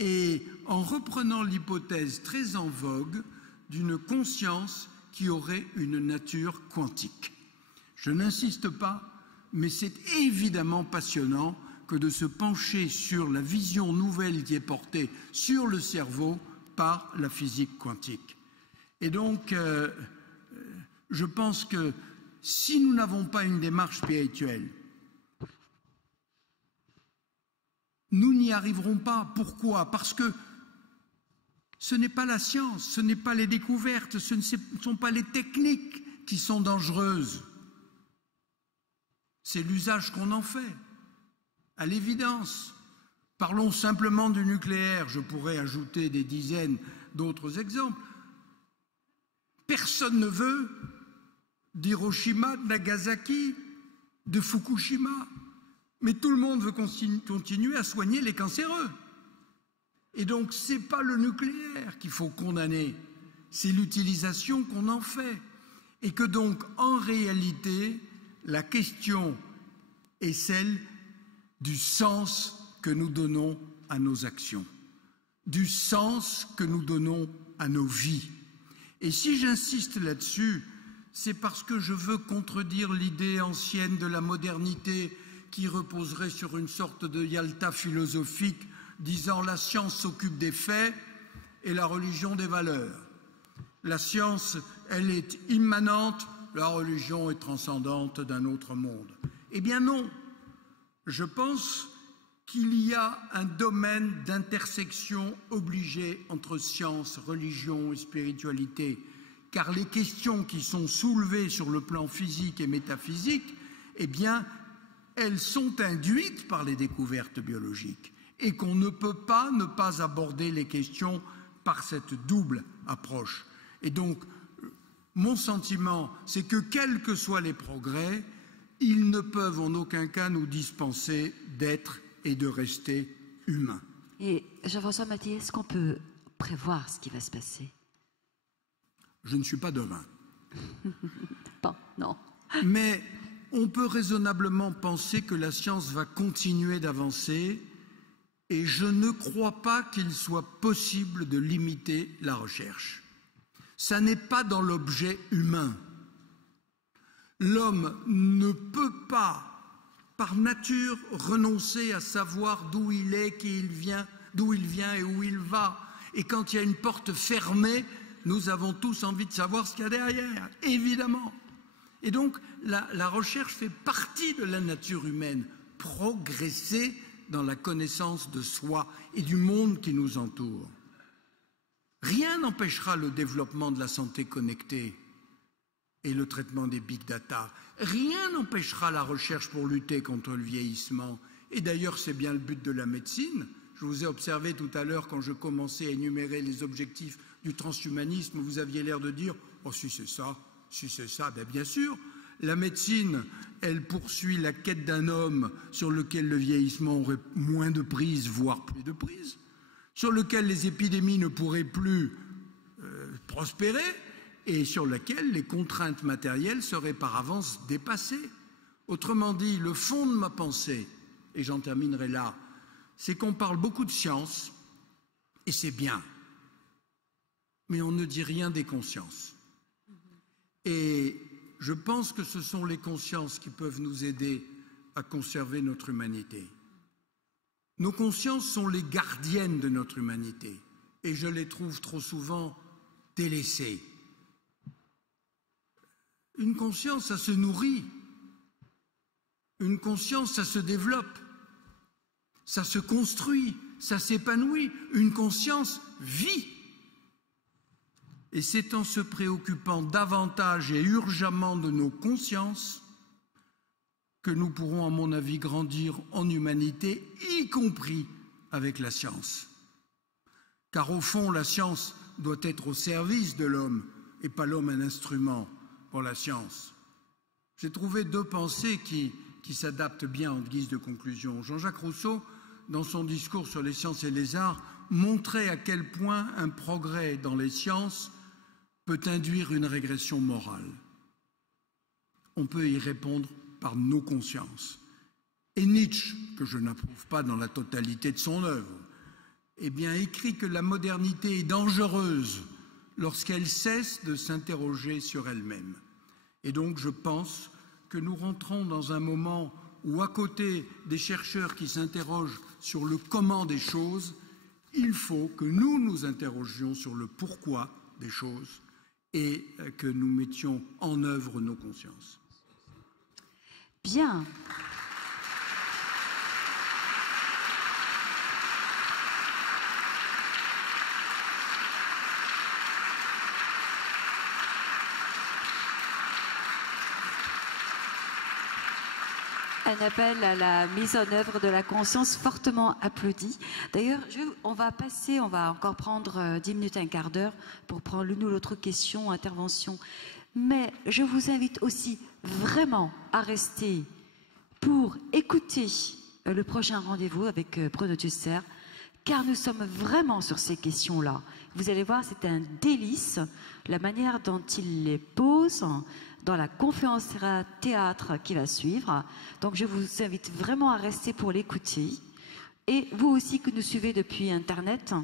et en reprenant l'hypothèse très en vogue d'une conscience qui aurait une nature quantique. Je n'insiste pas, mais c'est évidemment passionnant que de se pencher sur la vision nouvelle qui est portée sur le cerveau par la physique quantique. Et donc, je pense que si nous n'avons pas une démarche spirituelle, nous n'y arriverons pas. Pourquoi? Parce que ce n'est pas la science, ce n'est pas les découvertes, ce ne sont pas les techniques qui sont dangereuses. C'est l'usage qu'on en fait, à l'évidence. Parlons simplement du nucléaire, je pourrais ajouter des dizaines d'autres exemples. Personne ne veut d'Hiroshima, de Nagasaki, de Fukushima. Mais tout le monde veut continuer à soigner les cancéreux. Et donc, ce n'est pas le nucléaire qu'il faut condamner, c'est l'utilisation qu'on en fait. Et que donc, en réalité, la question est celle du sens que nous donnons à nos actions, du sens que nous donnons à nos vies. Et si j'insiste là-dessus, c'est parce que je veux contredire l'idée ancienne de la modernité qui reposerait sur une sorte de Yalta philosophique disant la science s'occupe des faits et la religion des valeurs. La science, elle est immanente, la religion est transcendante d'un autre monde. Eh bien non, je pense qu'il y a un domaine d'intersection obligé entre science, religion et spiritualité, car les questions qui sont soulevées sur le plan physique et métaphysique, eh bien, elles sont induites par les découvertes biologiques et qu'on ne peut pas ne pas aborder les questions par cette double approche. Et donc, mon sentiment, c'est que quels que soient les progrès, ils ne peuvent en aucun cas nous dispenser d'être et de rester humains. Et Jean-François Mathiez, est-ce qu'on peut prévoir ce qui va se passer? Je ne suis pas devin. Pas, non. Mais on peut raisonnablement penser que la science va continuer d'avancer et je ne crois pas qu'il soit possible de limiter la recherche. Ça n'est pas dans l'objet humain. L'homme ne peut pas, par nature, renoncer à savoir d'où il est, qui il vient, d'où il vient et où il va. Et quand il y a une porte fermée, nous avons tous envie de savoir ce qu'il y a derrière, évidemment. Et donc, la recherche fait partie de la nature humaine, progresser dans la connaissance de soi et du monde qui nous entoure. Rien n'empêchera le développement de la santé connectée et le traitement des big data. Rien n'empêchera la recherche pour lutter contre le vieillissement. Et d'ailleurs, c'est bien le but de la médecine. Je vous ai observé tout à l'heure, quand je commençais à énumérer les objectifs du transhumanisme, vous aviez l'air de dire « Oh, si c'est ça, bien sûr ». La médecine, elle poursuit la quête d'un homme sur lequel le vieillissement aurait moins de prise, voire plus de prise, sur lequel les épidémies ne pourraient plus prospérer, et sur laquelle les contraintes matérielles seraient par avance dépassées. Autrement dit, le fond de ma pensée, et j'en terminerai là, c'est qu'on parle beaucoup de science, et c'est bien, mais on ne dit rien des consciences. Et je pense que ce sont les consciences qui peuvent nous aider à conserver notre humanité. Nos consciences sont les gardiennes de notre humanité, et je les trouve trop souvent délaissées. Une conscience, ça se nourrit. Une conscience, ça se développe. Ça se construit, ça s'épanouit. Une conscience vit. Et c'est en se préoccupant davantage et urgemment de nos consciences que nous pourrons, à mon avis, grandir en humanité, y compris avec la science. Car au fond, la science doit être au service de l'homme et pas l'homme un instrument pour la science. J'ai trouvé deux pensées qui s'adaptent bien en guise de conclusion. Jean-Jacques Rousseau, dans son discours sur les sciences et les arts, montrait à quel point un progrès dans les sciences peut induire une régression morale. On peut y répondre par nos consciences. Et Nietzsche, que je n'approuve pas dans la totalité de son œuvre, eh bien, écrit que la modernité est dangereuse lorsqu'elle cesse de s'interroger sur elle-même. Et donc, je pense que nous rentrons dans un moment où, à côté des chercheurs qui s'interrogent sur le comment des choses, il faut que nous nous interrogions sur le pourquoi des choses et que nous mettions en œuvre nos consciences. Bien. Un appel à la mise en œuvre de la conscience fortement applaudi. D'ailleurs, on va encore prendre 10 minutes, un quart d'heure pour prendre l'une ou l'autre question, intervention. Mais je vous invite aussi vraiment à rester pour écouter le prochain rendez-vous avec Bruno Tusser, car nous sommes vraiment sur ces questions-là. Vous allez voir, c'est un délice, la manière dont il les pose dans la conférence théâtre qui va suivre. Donc je vous invite vraiment à rester pour l'écouter. Et vous aussi qui nous suivez depuis Internet,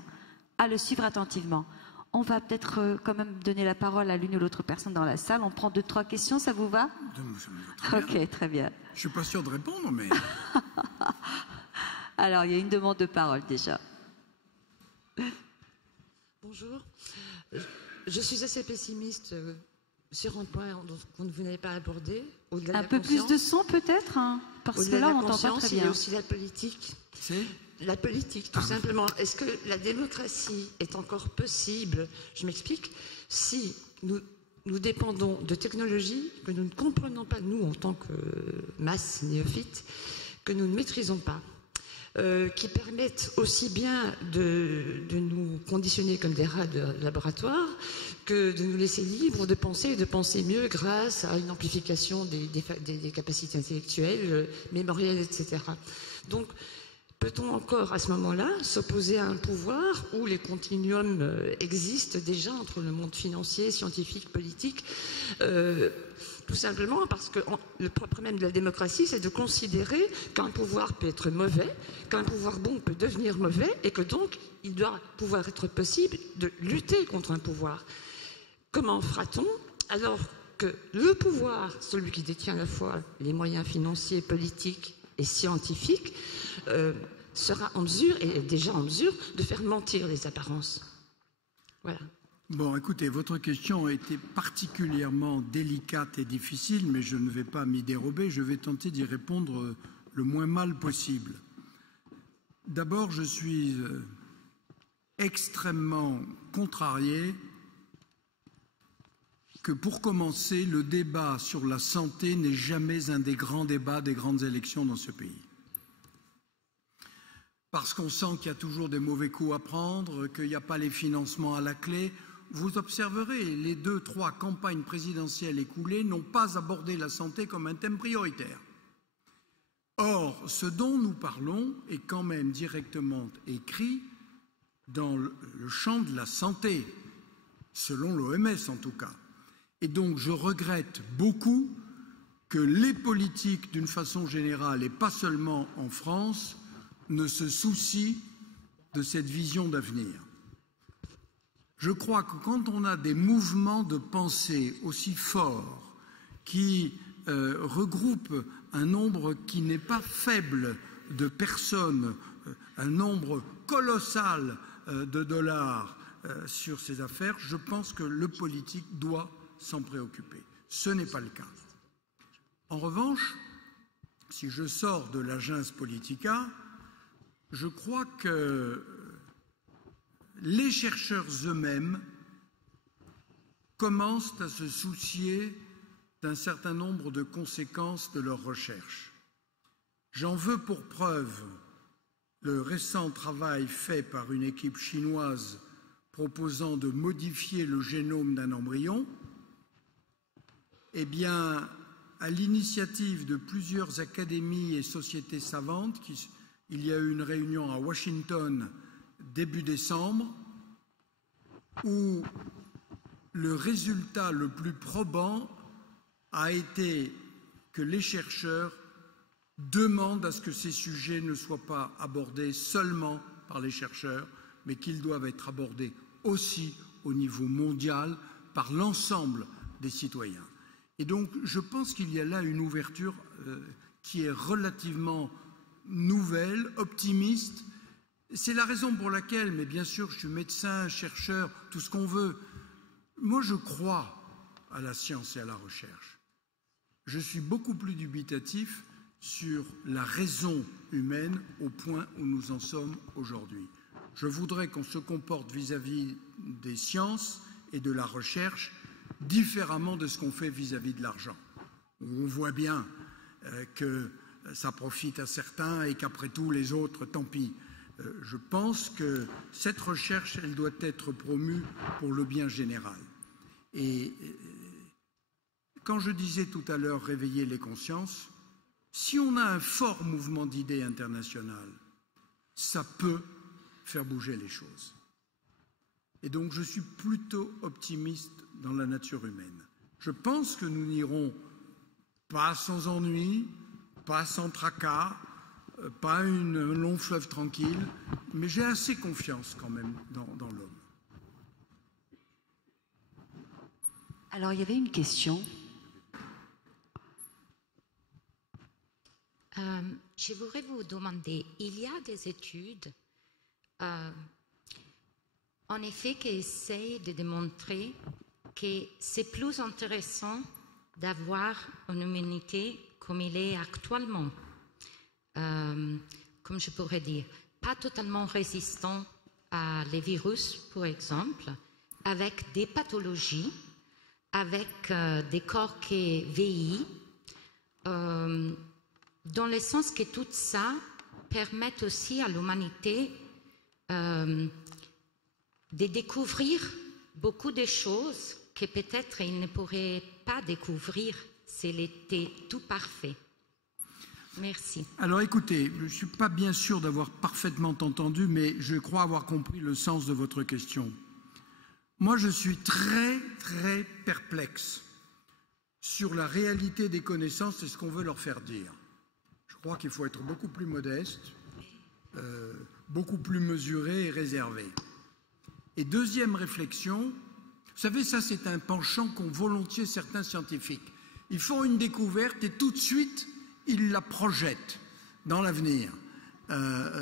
à le suivre attentivement. On va peut-être quand même donner la parole à l'une ou l'autre personne dans la salle. On prend 2 ou 3 questions, ça vous va? Ok, très bien. Je ne suis pas sûr de répondre, mais... Alors, il y a une demande de parole déjà. Bonjour. Je suis assez pessimiste sur un point que vous n'avez pas abordé. Un peu plus de son peut-être, hein, parce que là on n'entend pas très bien. Il y a aussi la politique. C'est la politique, tout simplement. Est-ce que la démocratie est encore possible? Je m'explique. Si nous dépendons de technologies que nous ne comprenons pas, nous, en tant que masse néophyte, que nous ne maîtrisons pas, qui permettent aussi bien de nous conditionner comme des rats de laboratoire que de nous laisser libres de penser et de penser mieux grâce à une amplification des capacités intellectuelles, mémorielles, etc. Donc, peut-on encore, à ce moment-là, s'opposer à un pouvoir où les continuums existent déjà entre le monde financier, scientifique, politique, tout simplement parce que le propre même de la démocratie, c'est de considérer qu'un pouvoir peut être mauvais, qu'un pouvoir bon peut devenir mauvais, et que donc, il doit pouvoir être possible de lutter contre un pouvoir. Comment fera-t-on alors que le pouvoir, celui qui détient à la fois les moyens financiers, politiques et scientifiques, sera en mesure, et est déjà en mesure, de faire mentir les apparences? Voilà. Bon, écoutez, votre question a été particulièrement délicate et difficile, mais je ne vais pas m'y dérober, je vais tenter d'y répondre le moins mal possible. D'abord, je suis extrêmement contrarié que, pour commencer, le débat sur la santé n'est jamais un des grands débats des grandes élections dans ce pays. Parce qu'on sent qu'il y a toujours des mauvais coups à prendre, qu'il n'y a pas les financements à la clé. Vous observerez, les 2-3 campagnes présidentielles écoulées n'ont pas abordé la santé comme un thème prioritaire. Or, ce dont nous parlons est quand même directement écrit dans le champ de la santé, selon l'OMS en tout cas. Et donc je regrette beaucoup que les politiques, d'une façon générale, et pas seulement en France, ne se soucient de cette vision d'avenir. Je crois que quand on a des mouvements de pensée aussi forts qui regroupent un nombre qui n'est pas faible de personnes, un nombre colossal de dollars sur ces affaires, je pense que le politique doit s'en préoccuper. Ce n'est pas le cas. En revanche, si je sors de l'Agens Politica, je crois que les chercheurs eux-mêmes commencent à se soucier d'un certain nombre de conséquences de leurs recherches. J'en veux pour preuve le récent travail fait par une équipe chinoise proposant de modifier le génome d'un embryon. Eh bien, à l'initiative de plusieurs académies et sociétés savantes, il y a eu une réunion à Washington début décembre, où le résultat le plus probant a été que les chercheurs demandent à ce que ces sujets ne soient pas abordés seulement par les chercheurs, mais qu'ils doivent être abordés aussi au niveau mondial par l'ensemble des citoyens. Et donc, je pense qu'il y a là une ouverture qui est relativement nouvelle, optimiste. C'est la raison pour laquelle, mais bien sûr, je suis médecin, chercheur, tout ce qu'on veut. Moi, je crois à la science et à la recherche. Je suis beaucoup plus dubitatif sur la raison humaine au point où nous en sommes aujourd'hui. Je voudrais qu'on se comporte vis-à-vis des sciences et de la recherche différemment de ce qu'on fait vis-à-vis de l'argent. On voit bien que ça profite à certains et qu'après tout, les autres, tant pis. Je pense que cette recherche, elle doit être promue pour le bien général. Et quand je disais tout à l'heure réveiller les consciences, si on a un fort mouvement d'idées international, ça peut faire bouger les choses. Et donc je suis plutôt optimiste dans la nature humaine. Je pense que nous n'irons pas sans ennui, pas sans tracas, pas un long fleuve tranquille, mais j'ai assez confiance quand même dans l'homme. Alors, il y avait une question. Je voudrais vous demander, il y a des études, en effet, qui essayent de démontrer que c'est plus intéressant d'avoir une immunité comme il est actuellement. Comme je pourrais dire, pas totalement résistant à les virus, par exemple, avec des pathologies, avec des corps qui vieillissent, dans le sens que tout ça permet aussi à l'humanité de découvrir beaucoup de choses que peut-être il ne pourrait pas découvrir s'il était tout parfait. Merci. Alors écoutez, je ne suis pas bien sûr d'avoir parfaitement entendu, mais je crois avoir compris le sens de votre question. Moi, je suis très, très perplexe sur la réalité des connaissances et ce qu'on veut leur faire dire. Je crois qu'il faut être beaucoup plus modeste, beaucoup plus mesuré et réservé. Et deuxième réflexion, vous savez, ça c'est un penchant qu'ont volontiers certains scientifiques. Ils font une découverte et tout de suite, ils la projettent dans l'avenir,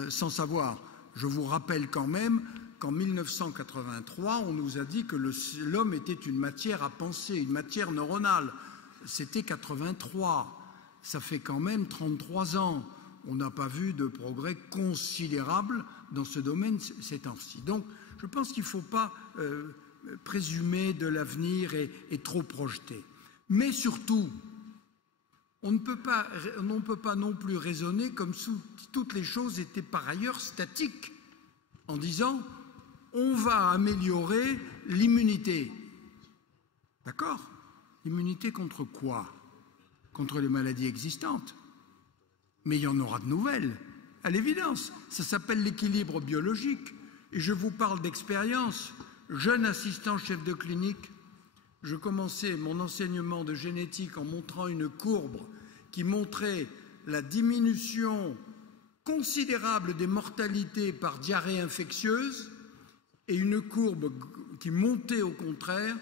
sans savoir. Je vous rappelle quand même qu'en 1983, on nous a dit que l'homme était une matière à penser, une matière neuronale. C'était 83. Ça fait quand même 33 ans. On n'a pas vu de progrès considérable dans ce domaine ces temps-ci. Donc, je pense qu'il ne faut pas présumer de l'avenir et trop projeter. Mais surtout, on ne peut pas non plus raisonner comme si toutes les choses étaient par ailleurs statiques, en disant on va améliorer l'immunité. D'accord? L'immunité contre quoi? Contre les maladies existantes. Mais il y en aura de nouvelles, à l'évidence. Ça s'appelle l'équilibre biologique. Et je vous parle d'expérience. Jeune assistant chef de clinique, je commençais mon enseignement de génétique en montrant une courbe qui montrait la diminution considérable des mortalités par diarrhée infectieuse et une courbe qui montait au contraire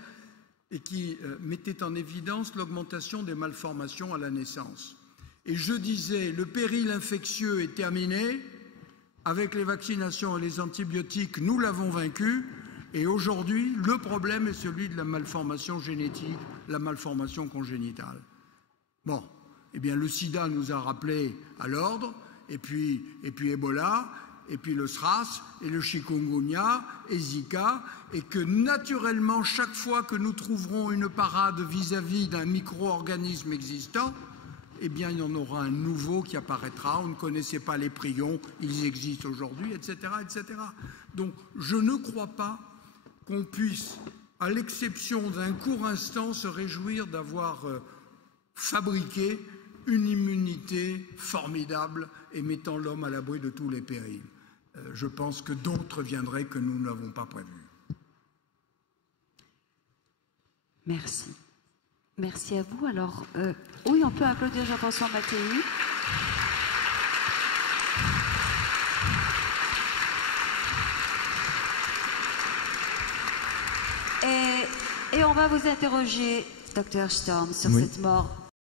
et qui mettait en évidence l'augmentation des malformations à la naissance. Et je disais, le péril infectieux est terminé, avec les vaccinations et les antibiotiques, nous l'avons vaincu, et aujourd'hui, le problème est celui de la malformation génétique, la malformation congénitale. Bon, eh bien le sida nous a rappelé à l'ordre, et puis Ebola, et puis le SRAS, et le chikungunya, et Zika, et que naturellement, chaque fois que nous trouverons une parade vis-à-vis d'un micro-organisme existant, eh bien il y en aura un nouveau qui apparaîtra. On ne connaissait pas les prions, ils existent aujourd'hui, etc., etc. Donc je ne crois pas qu'on puisse, à l'exception d'un court instant, se réjouir d'avoir fabriqué une immunité formidable et mettant l'homme à l'abri de tous les périls. Je pense que d'autres viendraient que nous n'avons pas prévu. Merci. Merci à vous. Alors, oui, on peut applaudir Jean-François Mattei. Et on va vous interroger, Dr Storm, sur cette mort